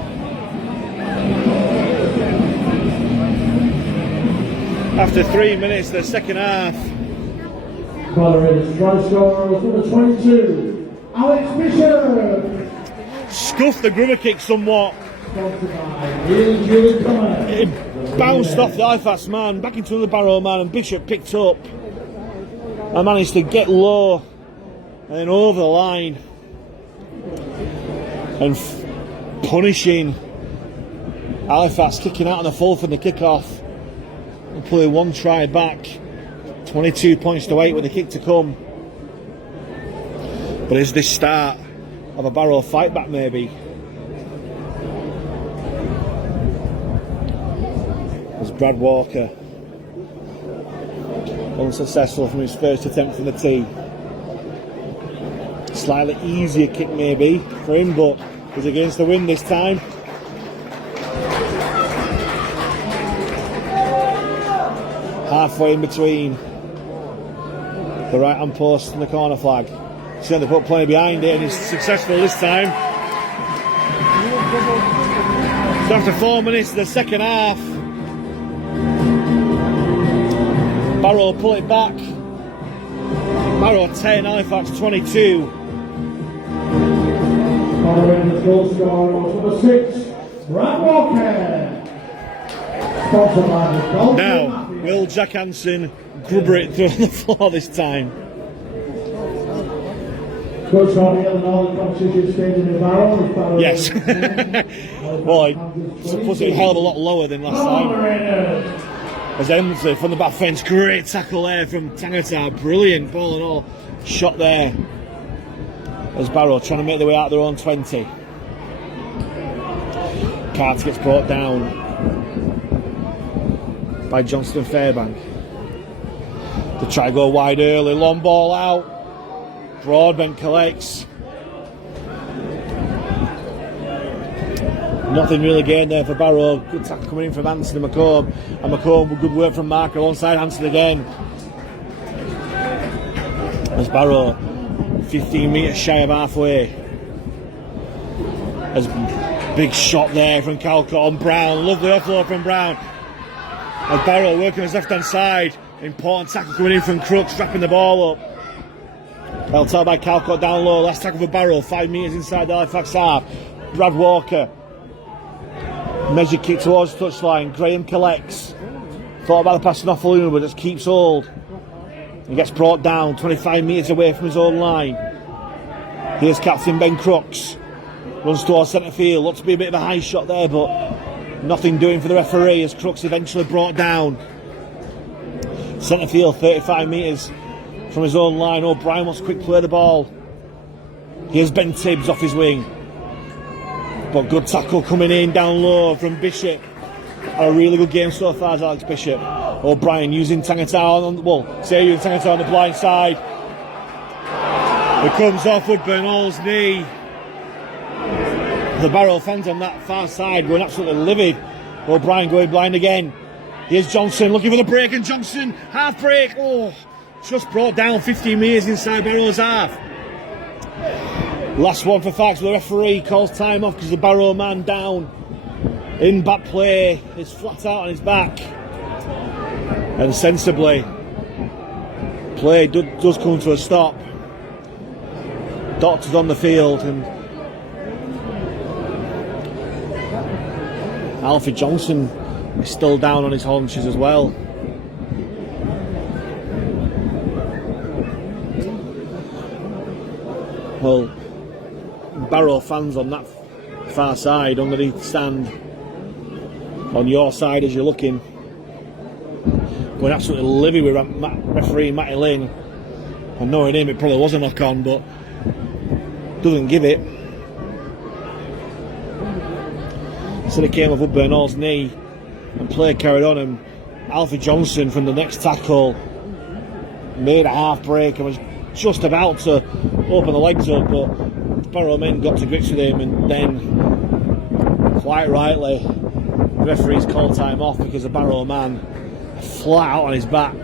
After 3 minutes of the second half. Barrow Raiders try scorer was number 22, Alex Bishop. Scuffed the Grubber kick somewhat. It bounced off the Halifax man, back into the Barrow man, and Bishop picked up and managed to get low and then over the line and punishing Halifax, kicking out on the full from the kick-off and pulling one try back. 22 points to 8 with the kick to come. But is this start of a Barrow fight back maybe? As Brad Walker unsuccessful from his first attempt from the tee. Slightly easier kick maybe for him, but he's against the wind this time. Halfway in between the right hand post and the corner flag. Certainly put plenty behind it, and he's successful this time. So after 4 minutes of the second half, Barrow pull it back. Barrow 10, Halifax 22. Barrow Raiders goal scorer was number 6, Brad Walker. Now, will Jack Hansen grubber it through the floor this time? Coach Robbie and all the competition staged in Barrow. Yes. Well, it puts it a hell of a lot lower than last time. As Emsley from the back fence, great tackle there from Tangata, brilliant ball and all shot there. As Barrow trying to make their way out their own 20. Carter gets brought down by Johnston and Fairbank. They try to go wide early, long ball out. Broadbent collects. Nothing really gained there for Barrow. Good tackle coming in from Hansen and McComb. And McComb with good work from Mark alongside Hansen again. As Barrow 15 metres shy of halfway. As big shot there from Calcott on Brown. Lovely offload from Brown. As Barrow working on his left hand side. Important tackle coming in from Crooks, wrapping the ball up. Held out by Calcott down low. Last tackle for Barrow, 5 metres inside the Halifax half. Brad Walker. Measure kick towards the touchline. Graham collects. Thought about the passing off Luna, but just keeps hold. He gets brought down 25 metres away from his own line. Here's captain Ben Crooks. Runs towards centre field. Looks to be a bit of a high shot there, but nothing doing for the referee as Crooks eventually brought down. Centre field, 35 metres from his own line. O'Brien wants to quick play the ball. Here's Ben Tibbs off his wing. But good tackle coming in down low from Bishop. Had a really good game so far as Alex Bishop. O'Brien using Tangata on the using Tangata on the blind side. It comes off Woodburn Hall's knee. The Barrow fans on that far side going absolutely livid. O'Brien going blind again. Here's Johnson looking for the break, and Johnson half break. Oh, just brought down 15 metres inside Barrow's half. Last one for Fax, but the referee calls time off because the Barrow man down in back play is flat out on his back. And sensibly, play does come to a stop. Doctor's on the field, and Alfie Johnson is still down on his haunches as well. Well, Barrow fans on that far side underneath the stand, on your side as you're looking, going absolutely livid with referee Matty Lynn. And knowing him, it probably was a knock on, but doesn't give it. Instead it came off Woodburn Hall's knee and play carried on, and Alfie Johnson from the next tackle made a half break and was just about to open the legs up, but the Barrow men got to grips with him, and then quite rightly The referee's called time off because the Barrow man flat out on his back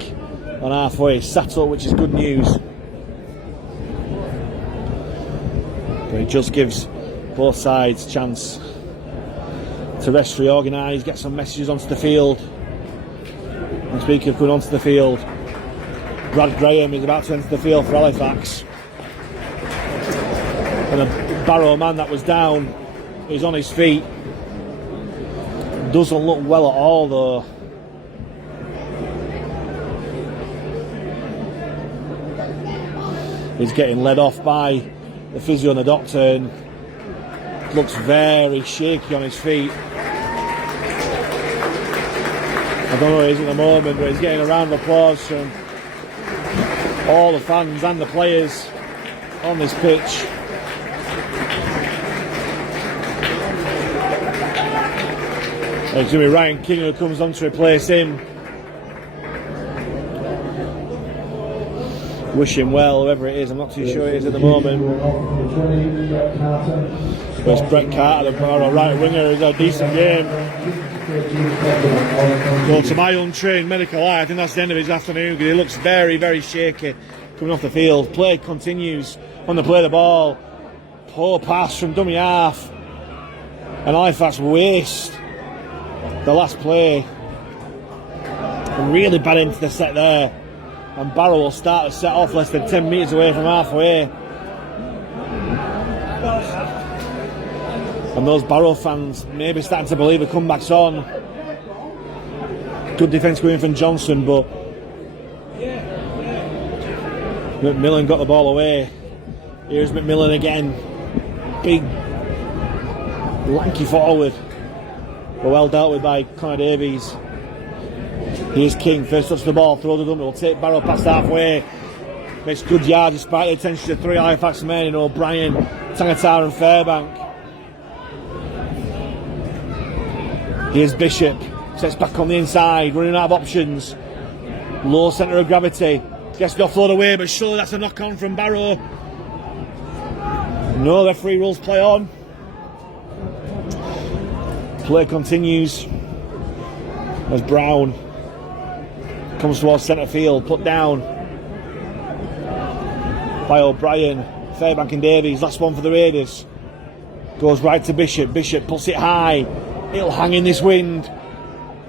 on halfway, sat up, which is good news. But it just gives both sides a chance to rest, reorganise, get some messages onto the field. And speaking of going onto the field, Brad Graham is about to enter the field for Halifax. And a Barrow man that was down is on his feet. Doesn't look well at all though. He's getting led off by the physio and the doctor and looks very shaky on his feet. I don't know where he is at the moment, but he's getting a round of applause from all the fans and the players on this pitch. It's going to be Ryan King who comes on to replace him. Wish him well, whoever it is, I'm not too sure it is at the moment. But it's Brett Carter, the Barrow right winger, who's had a decent game. Well, to my untrained medical eye, I think that's the end of his afternoon because he looks very, very shaky coming off the field. Play continues on the play of the ball. Poor pass from dummy half. And Halifax waste the last play. Really bad into the set there. And Barrow will start to set off less than 10 metres away from halfway. And those Barrow fans maybe starting to believe the comeback's on. Good defence going from Johnson, but McMillan got the ball away. Here's McMillan again. Big, lanky forward. But well dealt with by Connor Davies. Here's King, first touch the ball, throws it up, will take Barrow past halfway. Makes good yard despite the attention of three Halifax men in O'Brien, Tangatar and Fairbank. Here's Bishop, sets back on the inside, running out of options. Low centre of gravity, gets the offload away, but surely that's a knock on from Barrow. No, referee rules play on. Play continues as Brown comes towards centre field, put down by O'Brien, Fairbank and Davies. Last one for the Raiders. Goes right to Bishop. Bishop puts it high. It'll hang in this wind.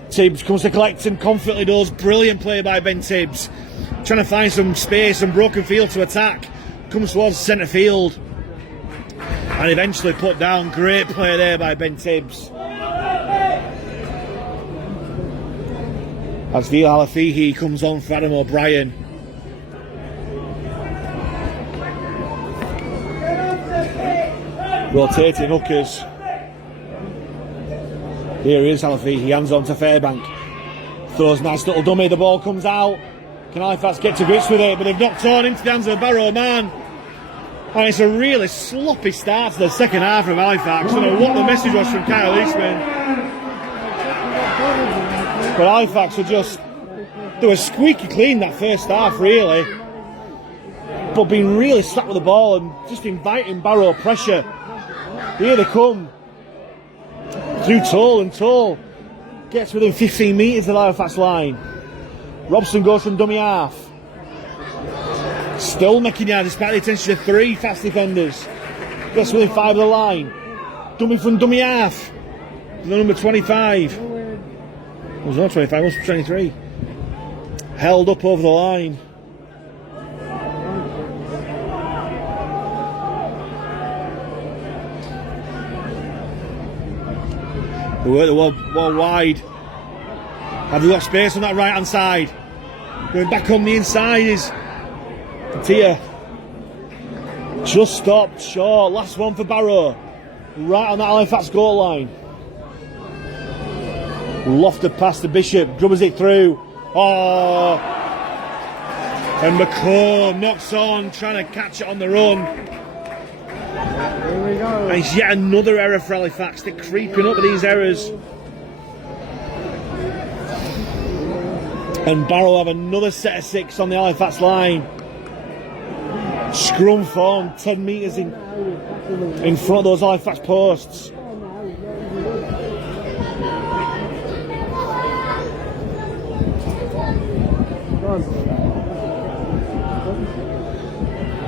Tibbs comes to collect and confidently does. Brilliant play by Ben Tibbs. Trying to find some space and broken field to attack. Comes towards centre field. And eventually put down. Great play there by Ben Tibbs. As Veal Halafihi comes on for Adam O'Brien. Rotating hookers. Here is Halafihi, hands on to Fairbank. Throws nice little dummy, the ball comes out. Can Halifax get to grips with it? But they've knocked on into the hands of the Barrow man. And it's a really sloppy start to the second half of Halifax. I don't know what the message was from Kyle Eastman. But Halifax they were squeaky clean that first half, really. But being really slack with the ball and just inviting Barrow pressure. Here they come. Through Toll, and Toll gets within 15 metres of the Halifax line. Robson goes from dummy half. Still making yard despite the attention of three fast defenders. Gets within 5 of the line. Dummy from dummy half. The number 25. It was not 25, it was 23. Held up over the line. They work the wall wide. Have they got space on that right hand side? Going back on the inside is Tia. Just stopped short. Last one for Barrow. Right on that Halifax goal line. Lofted past the Bishop, drubbers it through. Oh! And McComb knocks on, trying to catch it on the run. Here we go. And it's yet another error for Halifax. They're creeping up with these errors. And Barrow have another set of 6 on the Halifax line. Scrum form 10 metres in front of those Halifax posts.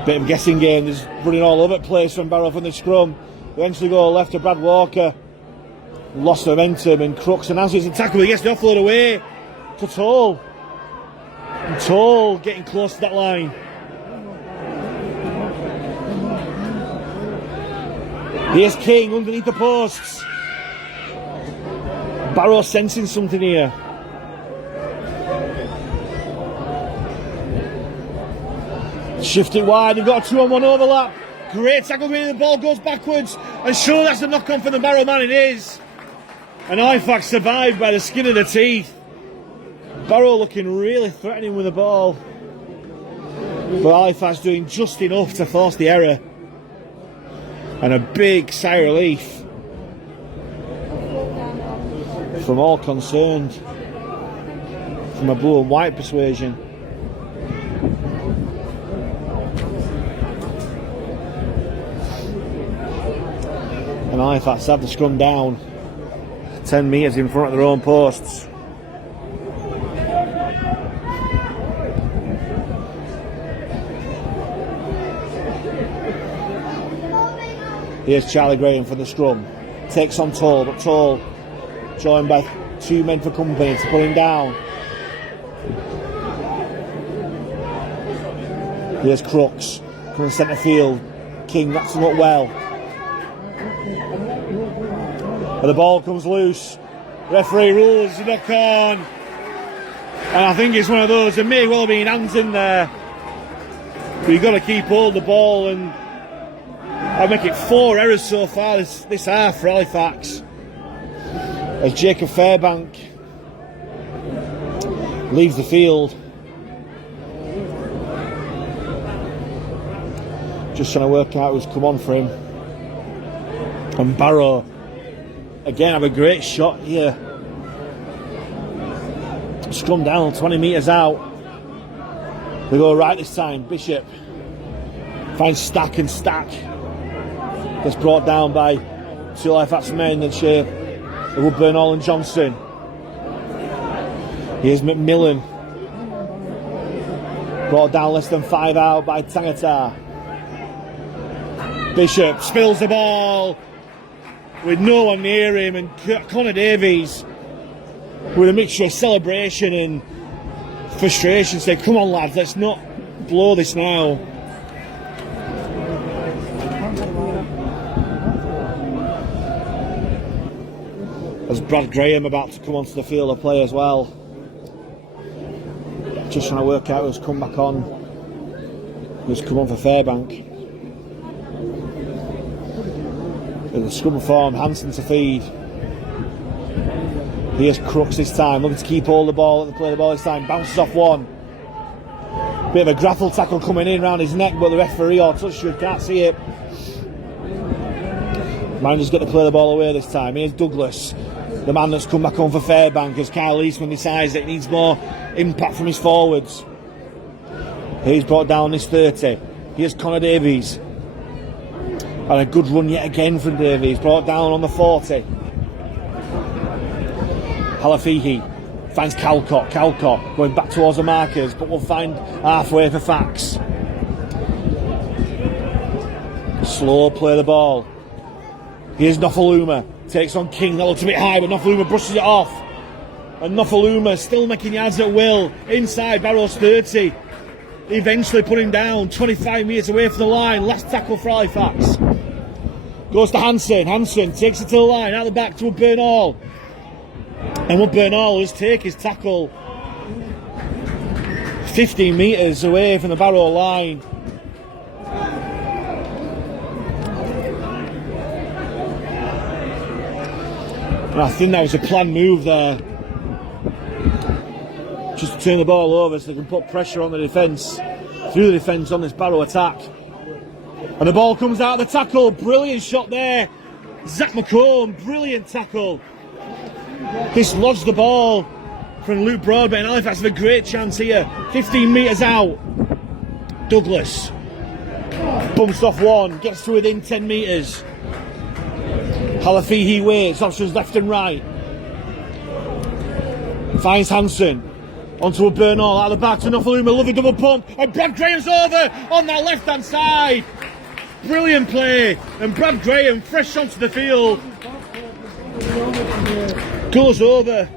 Bit of guessing game. There's running all over the place from Barrow from the scrum. Eventually go left to Brad Walker. Lost momentum, and Crooks and answers the tackle. He gets the offload away to Toll. And Toll getting close to that line. Here's King underneath the posts. Barrow sensing something here. Shift it wide, they've got a 2-on-1 overlap. Great tackle, the ball goes backwards. And sure, that's the knock-on for the Barrow man, it is. And Halifax survived by the skin of the teeth. Barrow looking really threatening with the ball. But Halifax doing just enough to force the error. And a big sigh of relief from all concerned, from a blue and white persuasion. And Halifax have the scrum down 10 metres in front of their own posts. Here's Charlie Graham for the scrum. Takes on Toll, but Toll joined by 2 men for company to put him down. Here's Crooks coming centre field. King wraps him up well. And the ball comes loose. Referee rules the knock on. And I think it's one of those, there may well be hands in there. But you've got to keep hold of the ball, and I'll make it 4 errors so far this half for Halifax. As Jacob Fairbank leaves the field. Just trying to work out who's come on for him. And Barrow again have a great shot here. Scrum down 20 metres out. They go right this time. Bishop finds Stack, and Stack gets brought down by 2 Halifax men and share the Woodburn, All and Johnson. Here's McMillan, brought down less than 5 out by Tangata. Bishop spills the ball with no one near him, and Connor Davies, with a mixture of celebration and frustration, said, "Come on lads, let's not blow this now." As Brad Graham about to come onto the field of play as well. Just trying to work out who's come back on, who's come on for Fairbank. In the scrum form, Hansen to feed. Here's Crooks this time, looking to keep hold of the ball, play the ball this time, bounces off one. Bit of a grapple tackle coming in around his neck, but the referee or touch you can't see it. Manager's got to play the ball away this time. Here's Douglas, the man that's come back on for Fairbank, as Kyle Eastman decides that he needs more impact from his forwards. He's brought down this 30. Here's Connor Davies. And a good run yet again from Davies, brought down on the 40. Halafihi finds Calcott going back towards the markers, but will find halfway for Fax. Slow play the ball. Here's Nofaluma, takes on King, that looks a bit high, but Nofaluma brushes it off. And Nofaluma still making yards at will, inside Barrow's 30. Eventually put him down, 25 metres away from the line, last tackle for Halifax. Goes to Hansen, Hansen takes it to the line, out the back to Woodburn Hall. And Woodburn Hall will just take his tackle 15 metres away from the Barrow line. And I think that was a planned move there. Just to turn the ball over so they can put pressure on the defence, through the defence on this Barrow attack. And the ball comes out of the tackle. Brilliant shot there. Zach McComb, brilliant tackle. Dislodged the ball from Luke Broadbent, and Halifax have a great chance here. 15 metres out. Douglas bumps off one, gets to within 10 metres. Halafihi waits, options left and right. Finds Hansen. Onto a burn all out of the back to Nuffaluma, lovely double pump, and Brad Graham's over on that left hand side. Brilliant play, and Brad Graham fresh onto the field. Goes over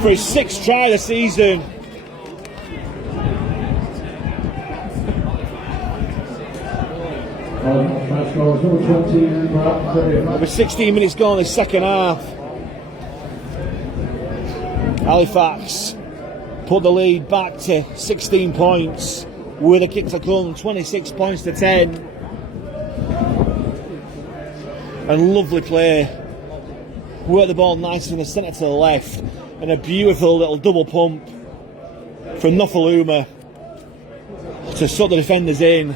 for his 6th try of the season. With 16 minutes gone in the second half, Halifax put the lead back to 16 points with a kick to come, 26 points to 10. And lovely play. Worked the ball nice from the centre to the left, and a beautiful little double pump from Nuffaluma to suck the defenders in,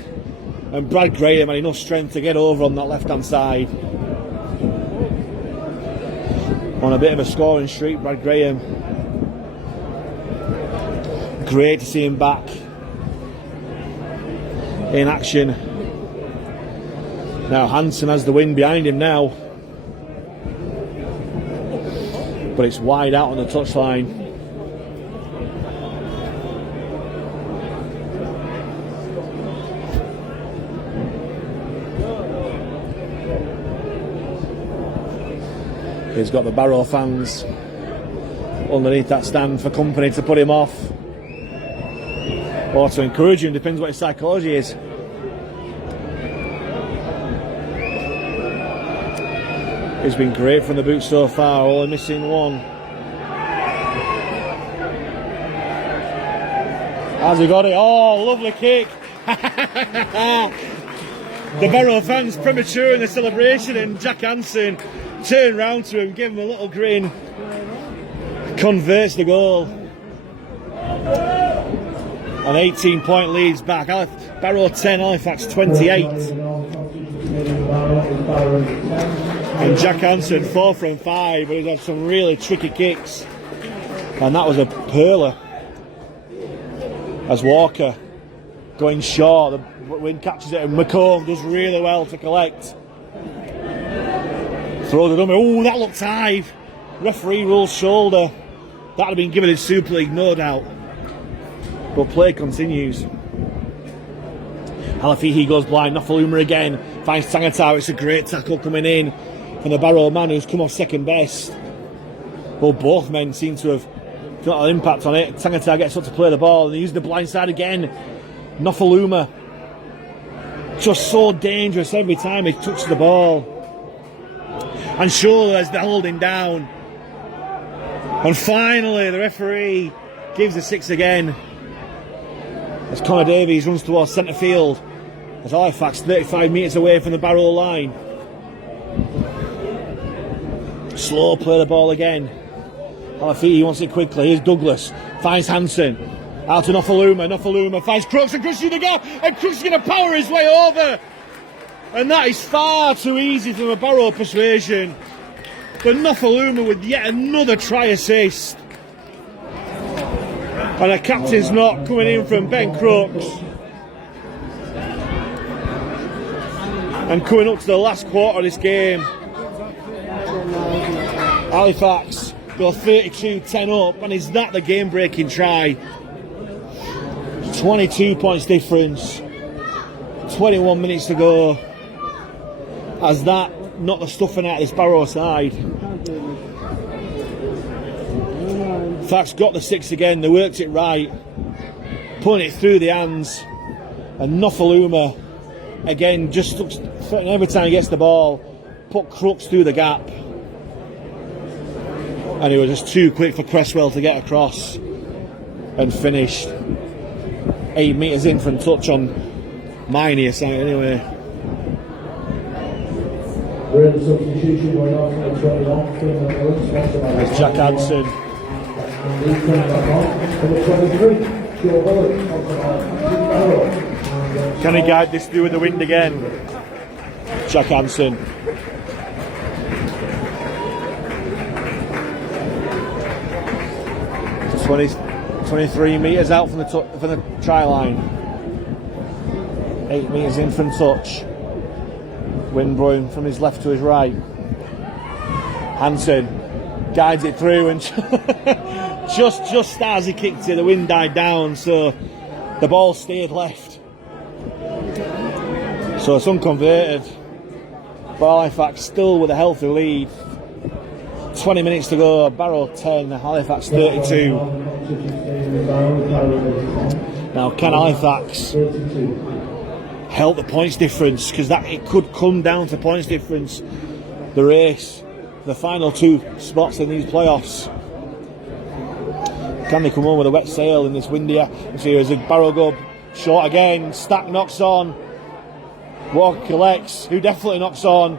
and Brad Graham had enough strength to get over on that left hand side. On a bit of a scoring streak, Brad Graham. Great to see him back in action. Now Hansen has the wind behind him now, but it's wide out on the touchline. He's got the Barrow fans underneath that stand for company to put him off or to encourage him, depends what his psychology is. He's been great from the boot so far, only missing one. Has he got it? Oh, lovely kick. The Barrow fans premature in the celebration, and Jack Hansen turned round to him, gave him a little grin, converts the goal. An 18-point leads back. Barrow 10, Halifax 28. And Jack Hansen 4 from 5, but he's had some really tricky kicks. And that was a pearler. As Walker going short, the wind catches it, and McComb does really well to collect. Throw the dummy. Oh, that looked high. Referee rules shoulder. That had been given in Super League, no doubt. But play continues. Halafihi goes blind. Nuffaluma again. Finds Tangata. It's a great tackle coming in from the Barrow man who's come off second best. Well, both men seem to have got an impact on it. Tangata gets up to play the ball, and he uses the blind side again. Nuffaluma just so dangerous every time he touches the ball. And surely as they're holding down. And finally the referee gives the 6 again. As Connor Davies runs towards centre field. As Halifax 35 metres away from the Barrow line. Slow play the ball again. Halafihi wants it quickly. Here's Douglas. Finds Hansen. Out to Nuffaluma. Nuffaluma finds Crooks, and Crooks through the gap. And Crooks is going to power his way over. And that is far too easy from a Barrow persuasion. But Nuffaluma with yet another try assist. And a captain's knock coming in from Ben Crooks. And coming up to the last quarter of this game, Halifax go 32-10 up, and is that the game-breaking try? 22 points difference, 21 minutes to go. Has that knocked the stuffing out of this Barrow side? Fax got the 6 again, they worked it right, pulling it through the hands, and Nuffaluma again just threatening every time he gets the ball, put Crooks through the gap, and he was just too quick for Cresswell to get across, and finished 8 metres in from touch on my near side anyway. There's Jack Hansen. Can he guide this through with the wind again? Jack Hansen. It's 23 metres out from the try line. 8 metres in from touch. Wind blowing from his left to his right. Hansen guides it through, and Just as he kicked it, the wind died down, so the ball stayed left. So it's unconverted. Halifax still with a healthy lead. 20 minutes to go. Barrow 10, Halifax 32. Now, can Halifax help the points difference? Because it could come down to points difference. The race, the final 2 spots in these playoffs. Can they come home with a wet sail in this windy atmosphere? As a Barrow go short again. Stack knocks on. Walker collects. Who definitely knocks on.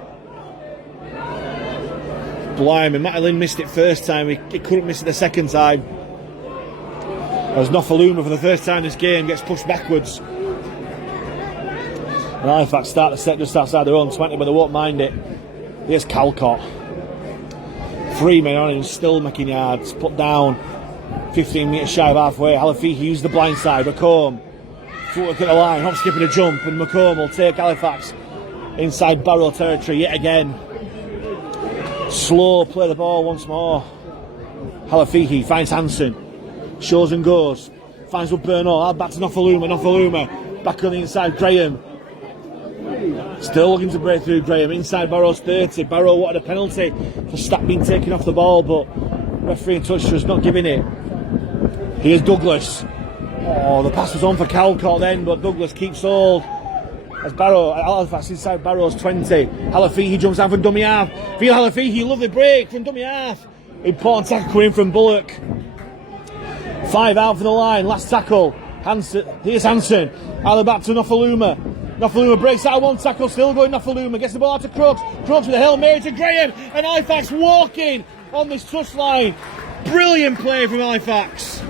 Blimey, Madeline missed it first time. He couldn't miss it the second time. As Nofaluma for the first time this game gets pushed backwards. And Halifax start the set just outside their own 20, but they won't mind it. Here's Calcott. 3 men on him, still making yards. Put down. 15 metres shy of halfway. Halifax used the blind side. McComb. Footwork at the line. Hop, skip and a jump. And McComb will take Halifax inside Barrow territory yet again. Slow play the ball once more. Halifax finds Hansen. Shows and goes. Finds with Bernal. Back to Nofaluma. Nofaluma. Back on the inside. Graham. Still looking to break through Graham. Inside Barrow's 30. Barrow wanted a penalty for Stack being taken off the ball, but referee in touch was not giving it. Here's Douglas. Oh, the pass was on for Calcott then, but Douglas keeps hold. As Halifax inside Barrow's 20. Halifax jumps out from dummy half. Feel Halifax, lovely break from dummy half. Important tackle coming in from Bullock. 5 out for the line, last tackle. Hansen, here's Hansen. Out the back to Nofaluma. Nofaluma breaks out of one tackle, still going Nofaluma. Gets the ball out to Crooks. Crooks with a Hail Mary to Graham. And Halifax walking on this touchline. Brilliant play from Halifax.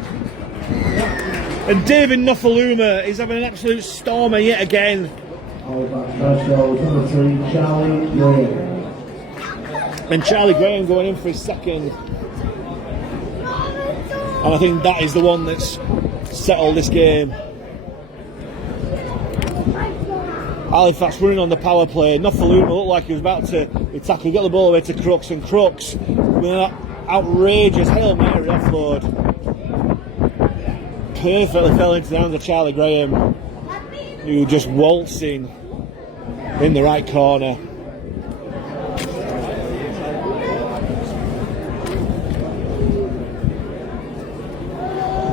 And David Nofaluma is having an absolute stormer yet again. And Charlie Graham going in for his second. And I think that is the one that's settled this game. Halifax running on the power play. Nofaluma looked like he was about to tackle, get the ball away to Crooks, and Crooks with an outrageous Hail Mary offload. Perfectly fell into the hands of Charlie Graham, who just waltzing in the right corner.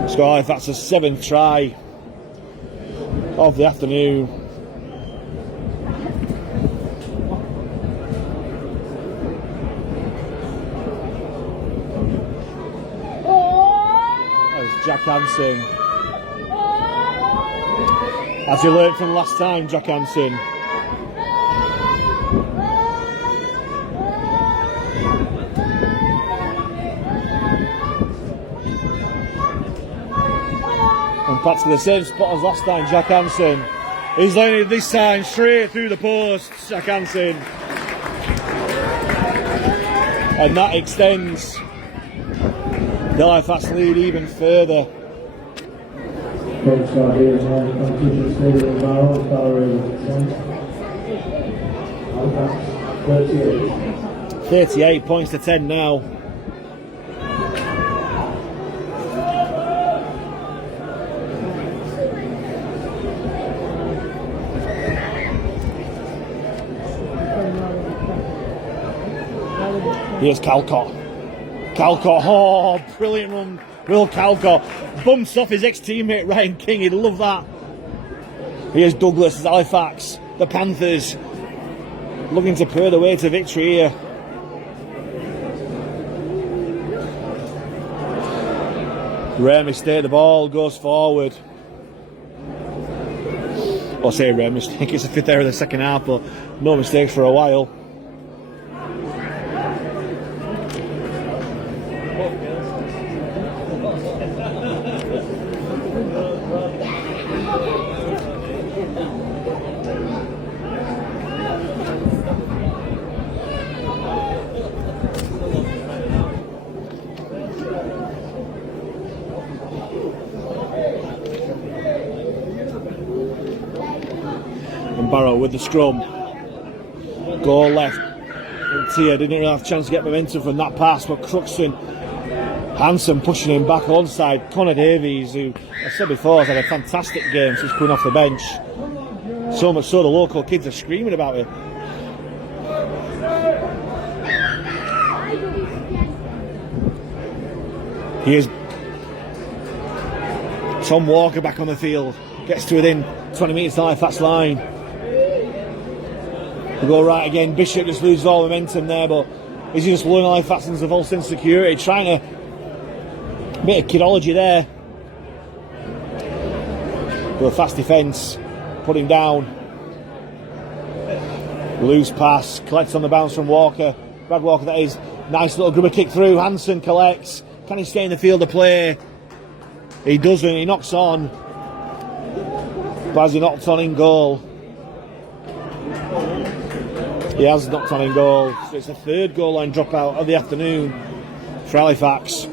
So Halifax a 7th try of the afternoon. Jack Hansen. As he learned from last time, Jack Hansen. And back to the same spot as last time, Jack Hansen. He's learning this time straight through the post, Jack Hansen. And that extends the Halifax lead even further. 38 points to 10 now. Here's Calcott. Calcott, oh, brilliant run. Will Calcott bumps off his ex-teammate Ryan King, he'd love that. Here's Douglas as Halifax, the Panthers, looking to purr the way to victory here. Rare mistake, the ball goes forward. I'll say rare mistake, it's the 5th error of the second half, but no mistakes for a while. Barrow with the scrum. Goal left. And Tia didn't really have a chance to get momentum from that pass, but Crooks Hansen pushing him back alongside Connor Davies, who I said before has had a fantastic game since coming off the bench. So much so the local kids are screaming about it. Here's Tom Walker back on the field. Gets to within 20 metres of the Halifax line. We go right again. Bishop just loses all momentum there, but is he just lulling Halifax into false insecurity? Trying to bit of kidology there. But a fast defence. Put him down. Loose pass. Collects on the bounce from Walker. Brad Walker, that is. Nice little grubber kick through. Hansen collects. Can he stay in the field of play? He doesn't. He knocks on. But has he knocked on in goal? He has knocked on in goal. So it's the third goal line dropout of the afternoon for Halifax.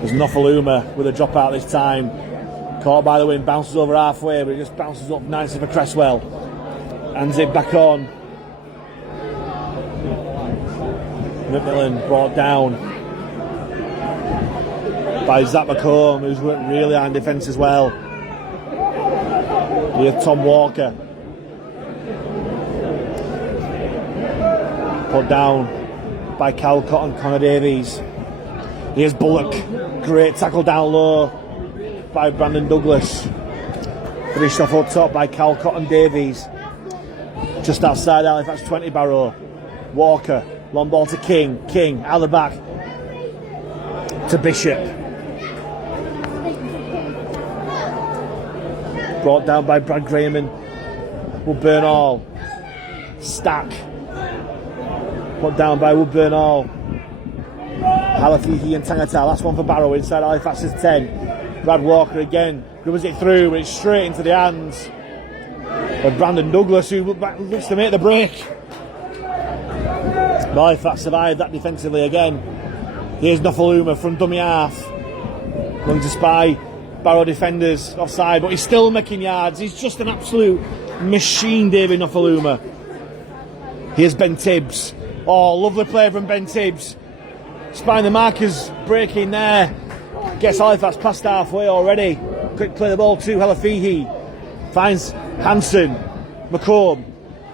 There's Nofaluma with a dropout this time. Caught by the wind, bounces over halfway, but it just bounces up nicely for Cresswell. Hands it back on. Macmillan brought down by Zach McComb, who's worked really hard in defence as well. Here's Tom Walker. Put down by Calcott and Connor Davies. Here's Bullock. Great tackle down low by Brandon Douglas. Finished off up top by Calcott and Davies. Just outside Halifax 20, Barrow. Walker. Long ball to King. King out of the back to Bishop. Brought down by Brad Graham and Woodburn Hall. Stack. Put down by Woodburn Hall. Halafihi and Tangata. Last one for Barrow inside Halifax's 10. Brad Walker again. Grubbers it through, but it's straight into the hands of Brandon Douglas, who looks to make the break. Halifax survived that defensively again. Here's Nofaluma from dummy half. Going to spy Barrow defenders offside, but he's still making yards. He's just an absolute machine, David Nofaluma. Here's Ben Tibbs. Oh, lovely play from Ben Tibbs. Spying the markers, breaking there. Gets Halifax past halfway already. Quick play the ball to Halafihi. Finds Hansen. McComb.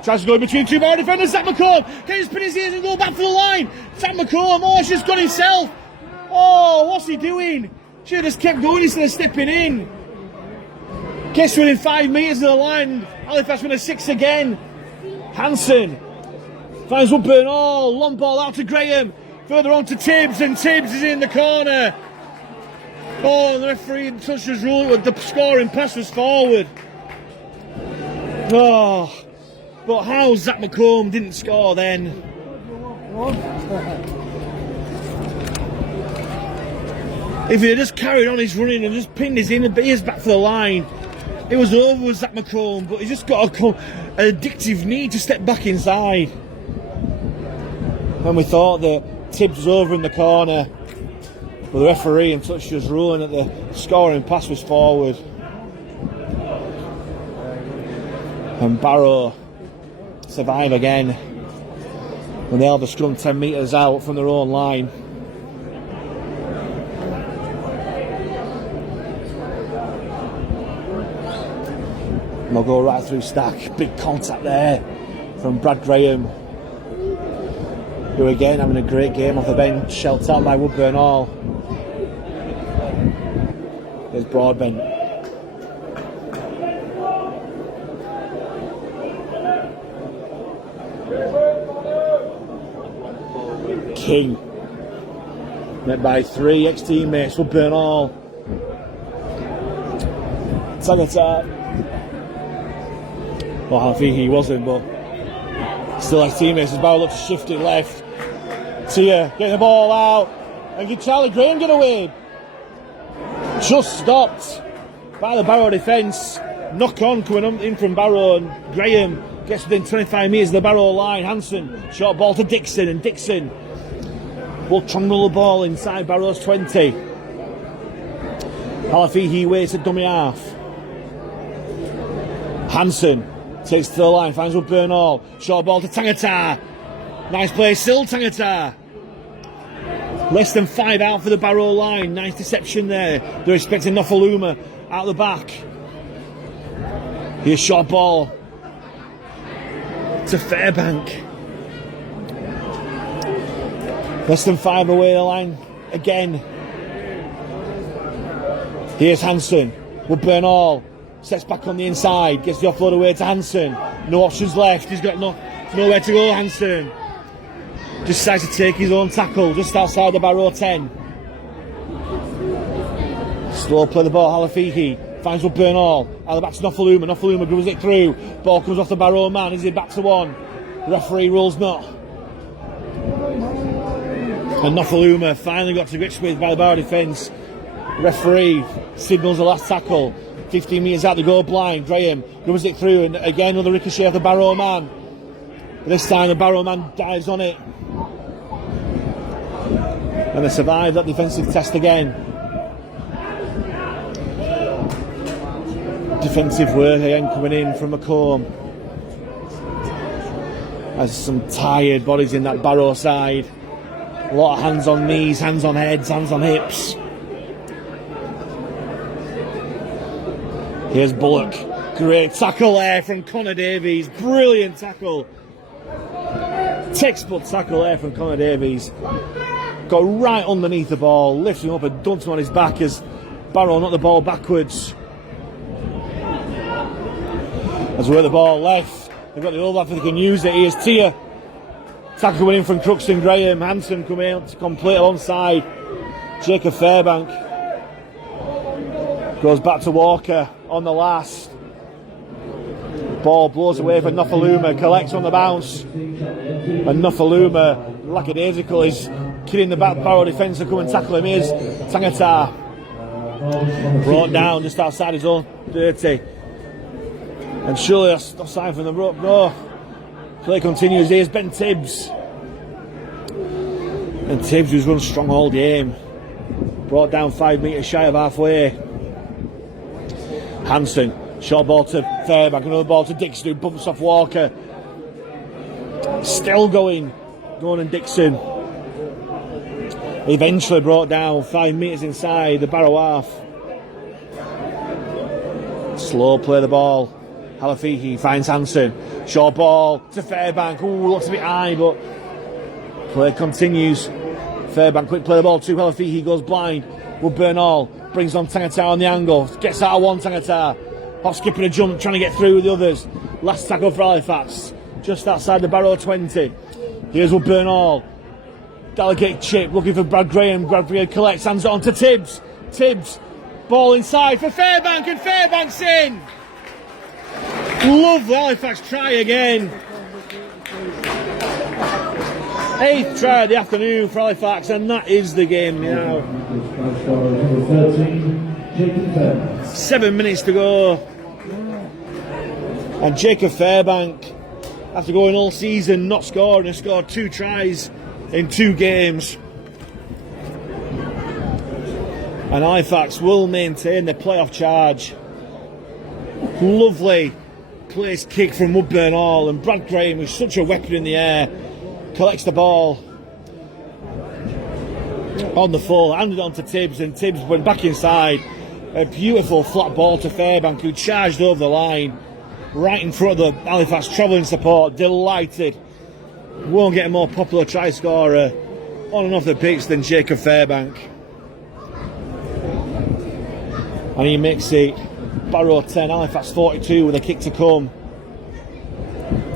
Tries to go in between two more defenders. Zach McComb. Can he spin his ears and go back for the line? Zach McComb. Oh, he's just got himself. Oh, what's he doing? Should have just kept going instead of stepping in. Gets within 5 metres of the line. Halifax win a 6 again. Hansen. Finds Woodburn. Oh, long ball out to Graham. Further on to Tibbs, and Tibbs is in the corner. Oh, the referee touched his rule. The scoring pass was forward. Oh, but how Zach McComb didn't score then? If he had just carried on his running and just pinned his inner ears back for the line, it was over with Zach McComb. But he just got an addictive need to step back inside. When we thought that Tibbs was over in the corner, but the referee and touched his ruling that the scoring pass was forward. And Barrow survive again when they have the scrum 10 metres out from their own line. And they'll go right through Stack. Big contact there from Brad Graham, who again having a great game off the bench, sheltered out by Woodburn Hall. There's Broadbent. King. Met by 3 ex-teammates, Woodburn Hall. Tagata. Well, I think he wasn't, but still ex-teammates as Barrow looks to shift it left. Tia getting the ball out, and can Charlie Graham get away? Just stopped by the Barrow defence. Knock on coming in from Barrow, and Graham gets within 25 metres of the Barrow line. Hansen, short ball to Dixon, and Dixon will trundle the ball inside Barrow's 20. Halafihi waits at dummy half. Hansen takes to the line, finds Woodburn Hall. Short ball to Tangata. Nice play, still Tangata. Less than 5 out for the Barrow line. Nice deception there. They're expecting Nofaluma out the back. Here's short ball to Fairbank. Less than 5 away the line again. Here's Hansen. Woodburn Hall sets back on the inside. Gets the offload away to Hansen. No options left. He's got nowhere to go, Hansen. Just decides to take his own tackle just outside the Barrow 10. Slow play the ball, Halifax finds Woodburn Hall. Out the back to Nofaluma. Nofaluma goes it through. Ball comes off the Barrow man. Is it back to 1? Referee rules not. And Nofaluma finally got to grips with by the Barrow defence. Referee signals the last tackle. 15 metres out the goal blind. Graham goes it through, and again another ricochet of the Barrow man. This time the Barrow man dives on it. And they survive that defensive test again. Defensive work again coming in from Macomb. There's some tired bodies in that Barrow side. A lot of hands on knees, hands on heads, hands on hips. Here's Bullock. Great tackle there from Connor Davies. Brilliant tackle. Textbook tackle there from Connor Davies. Got right underneath the ball, lifts him up and dumped him on his back as Barrow knocked the ball backwards. As where the ball left, they've got the old lad if they can use it. Here's Tia. Tackle coming in from Crooks and Graham. Hansen coming out to complete alongside Jacob Fairbank. Goes back to Walker on the last. Ball blows away for Nofaluma, collects on the bounce. And Nofaluma, lackadaisical, is killing the back Barrow defence to come and tackle him. Here's Tangata. Brought down just outside his own 30. And surely that's not sign from the rope. No. Play continues. Here's Ben Tibbs. And Tibbs, who's run strong all game, brought down 5 metres shy of halfway. Hansen, short ball to Fairbank, another ball to Dixon, who bumps off Walker. Still going and Dixon. Eventually brought down 5 metres inside the Barrow half. Slow play the ball. Halifax finds Hansen. Short ball to Fairbank. Ooh, looks a bit high, but play continues. Fairbank, quick play the ball to Halifax. He goes blind. Woodburn Hall brings on Tangata on the angle. Gets out of one Tangata. Off skipping a jump, trying to get through with the others. Last tackle for Halifax. Just outside the Barrow 20. Here's Woodburn Hall. Delicate chip, looking for Brad Graham. Brad Graham collects, hands it on to Tibbs. Tibbs, ball inside for Fairbank, and Fairbank's in. Lovely Halifax try again. 8th try of the afternoon for Halifax, and that is the game now. 7 minutes to go. And Jacob Fairbank, after going all season not scoring, has scored 2 tries in 2 games. And Halifax will maintain their playoff charge. Lovely place kick from Woodburn Hall, and Brad Graham, who's such a weapon in the air, collects the ball on the full, handed on to Tibbs, and Tibbs went back inside. A beautiful flat ball to Fairbank, who charged over the line right in front of the Halifax travelling support. Delighted. Won't get a more popular try scorer on and off the pitch than Jacob Fairbank. And he makes it Barrow 10, Halifax 42 with a kick to come.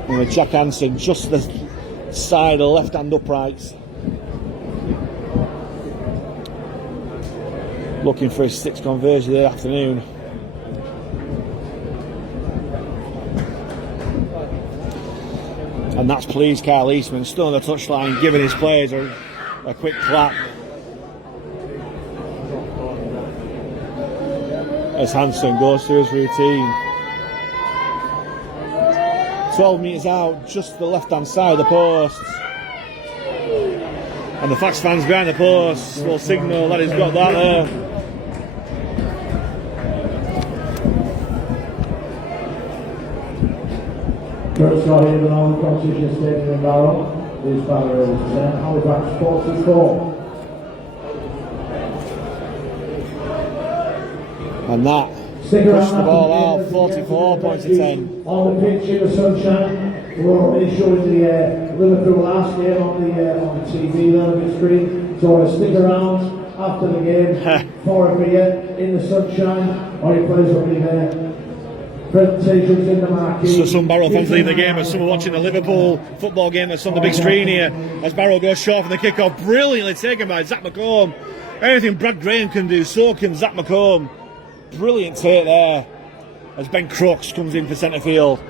And with Jack Hansen just to the side of the left hand uprights. Looking for his 6th conversion of the afternoon. And that's pleased Kyle Eastman, still on the touchline, giving his players a quick clap. As Hansen goes through his routine. 12 metres out, just the left hand side of the post. And the Fax fans behind the post will signal that he's got that there. Crooks got here in all the competition stadium in Barrow. Is Barrow Raiders 10, Halifax 44. And that pushed the ball out, 44 points to 10. On the pitch in the sunshine, we're already showing the Liverpool last game on the TV there on the screen. So stick around after the game for a beer in the sunshine, or your players will be there. Presentations in the marquee. So some Barrow fans leave the game as some are watching the Liverpool football game that's on the big screen here. As Barrow goes short from the kick-off, brilliantly taken by Zach McComb. Anything Brad Graham can do, so can Zach McComb. Brilliant take there as Ben Crooks comes in for centre field.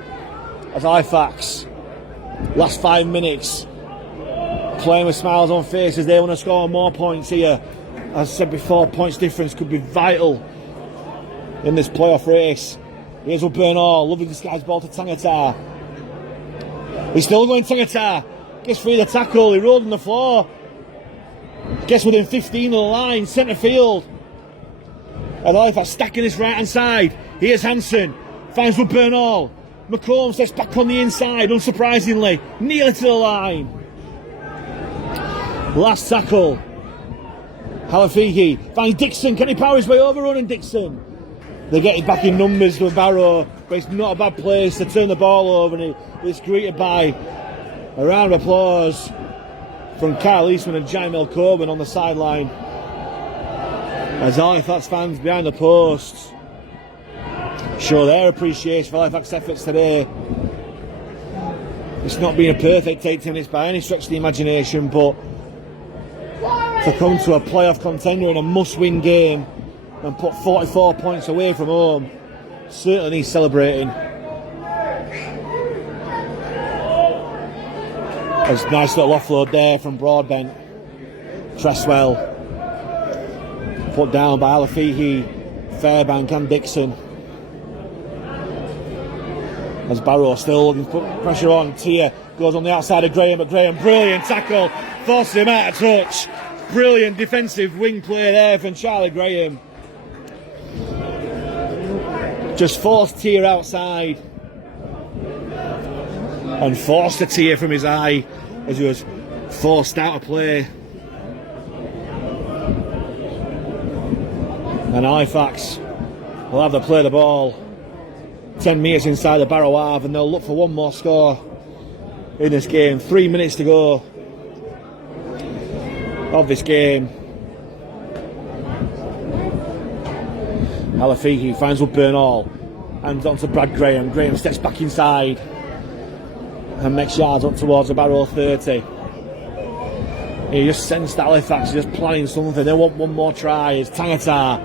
As Halifax, last 5 minutes, playing with smiles on faces. They want to score more points here. As I said before, points difference could be vital in this playoff race. Here's Bernal, lovely disguised ball to Tangata. He's still going Tangata. Gets free the tackle, he rolled on the floor. Gets within 15 of the line, centre field. And Halifax stacking this right hand side. Here's Hansen, finds Bernal. McComb steps back on the inside, unsurprisingly, nearly to the line. Last tackle. Halifax finds Dixon, can he power his way over running Dixon? They get it back in numbers to Barrow, but it's not a bad place to turn the ball over, and it's greeted by a round of applause from Kyle Eastman and Jaimel Coburn on the sideline. As Halifax fans behind the posts show their appreciation for Halifax efforts today. It's not been a perfect 8 minutes by any stretch of the imagination, but to come to a playoff contender in a must-win game and put 44 points away from home certainly needs celebrating. There's a nice little offload there from Broadbent. Cresswell put down by Alafihi, Fairbank and Dixon. As Barrow still looking to put pressure on. Tia goes on the outside of Graham, but Graham, brilliant tackle, forces him out of touch. Brilliant defensive wing play there from Charlie Graham. Just forced Tia outside and forced a tear from his eye as he was forced out of play. And Halifax will have to play the ball 10 metres inside the Barrow half, and they'll look for one more score in this game. 3 minutes to go of this game. Alafihi finds Bernal, hands on to Brad Graham. Graham steps back inside and makes yards up towards the Barrow 30. He just sensed that Halifax is just planning something. They want one more try as Tangata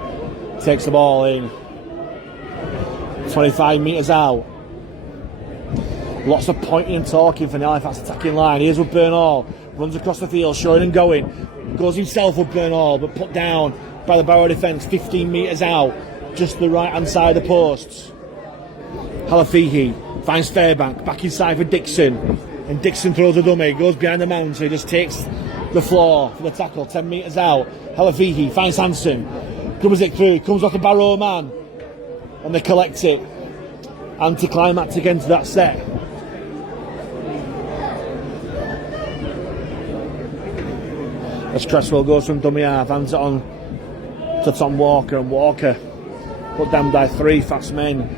takes the ball in. 25 metres out. Lots of pointing and talking from the Halifax attacking line. Here's Bernal, runs across the field, showing and going. Goes himself with Bernal, but put down by the Barrow defence 15 metres out. Just the right hand side of the posts. Halafihi finds Fairbank, back inside for Dixon, and Dixon throws a dummy, goes behind the mound, so he just takes the floor for the tackle 10 metres out. Halafihi finds Hansen, dribbles it through, comes off the Barrow man, and they collect it. Anticlimactic end to that set. As Cresswell goes from dummy half, hands it on to Tom Walker, and Walker put down by 3 fast men.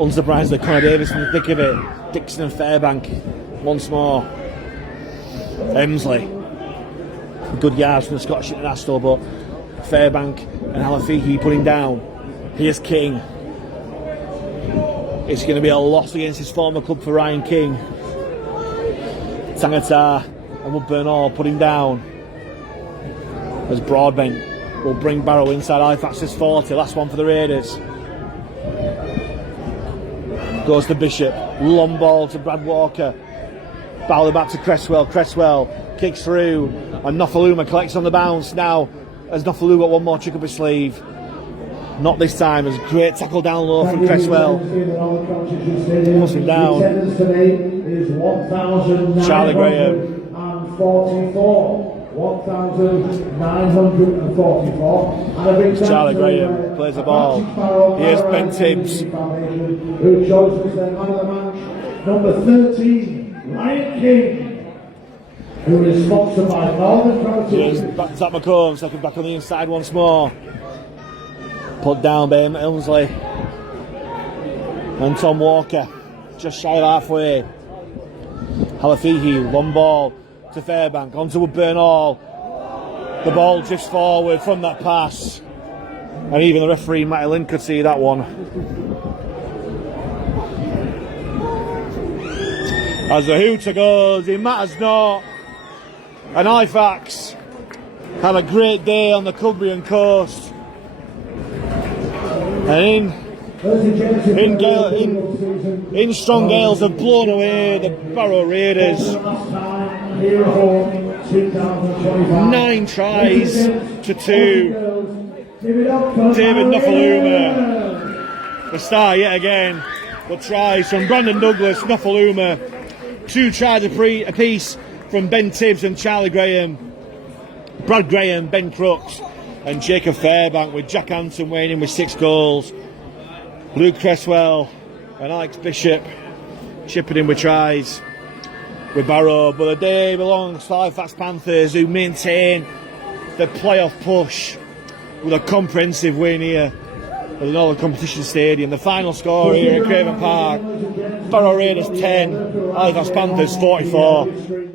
Unsurprisingly, Connor Davis in the thick of it. Dixon and Fairbank once more. Emsley, good yards from the Scottish international, but Fairbank and Halafihi putting down. Here's King. It's going to be a loss against his former club for Ryan King. Tangata and Bernal putting down. As Broadbent will bring Barrow inside Halifax's 40. Last one for the Raiders. Goes to Bishop. Long ball to Brad Walker. Bowler back to Cresswell. Cresswell kicks through. And Nofaluma collects on the bounce. Now, has Nofaluma got one more trick up his sleeve? Not this time. There's a great tackle down low from Cresswell. Puts him down. Charlie Graham. 1,944. Charlie Graham plays the ball. Here's Ben Tibbs. Who chose as their man of the match. number 13, Ryan King, who is sponsored by Northern Here's Properties. back to Zach McComb, second back on the inside once more. Put down by Ilmsley. And Tom Walker, just shy of halfway. Halifax, long ball to Fairbank, onto Woodburn Hall. The ball drifts forward from that pass. And even the referee, Matty Lynn, could see that one. As the hooter goes, it matters not. And Halifax have a great day on the Cumbrian coast. And in strong gales have blown away the Barrow Raiders. 9 tries to 2. David Nuffaluma, the star yet again. The tries from Brandon Douglas, Nuffaluma. 2 tries apiece from Ben Tibbs and Charlie Graham. Brad Graham, Ben Crooks and Jacob Fairbank, with Jack Hanson weighing in with 6 goals. Luke Cresswell and Alex Bishop chipping in with tries with Barrow. But the day belongs to Halifax Panthers, who maintain the playoff push with a comprehensive win here at the Northern Competition Stadium. The final score here at Craven Park: Barrow Raiders 10, Halifax Panthers 44.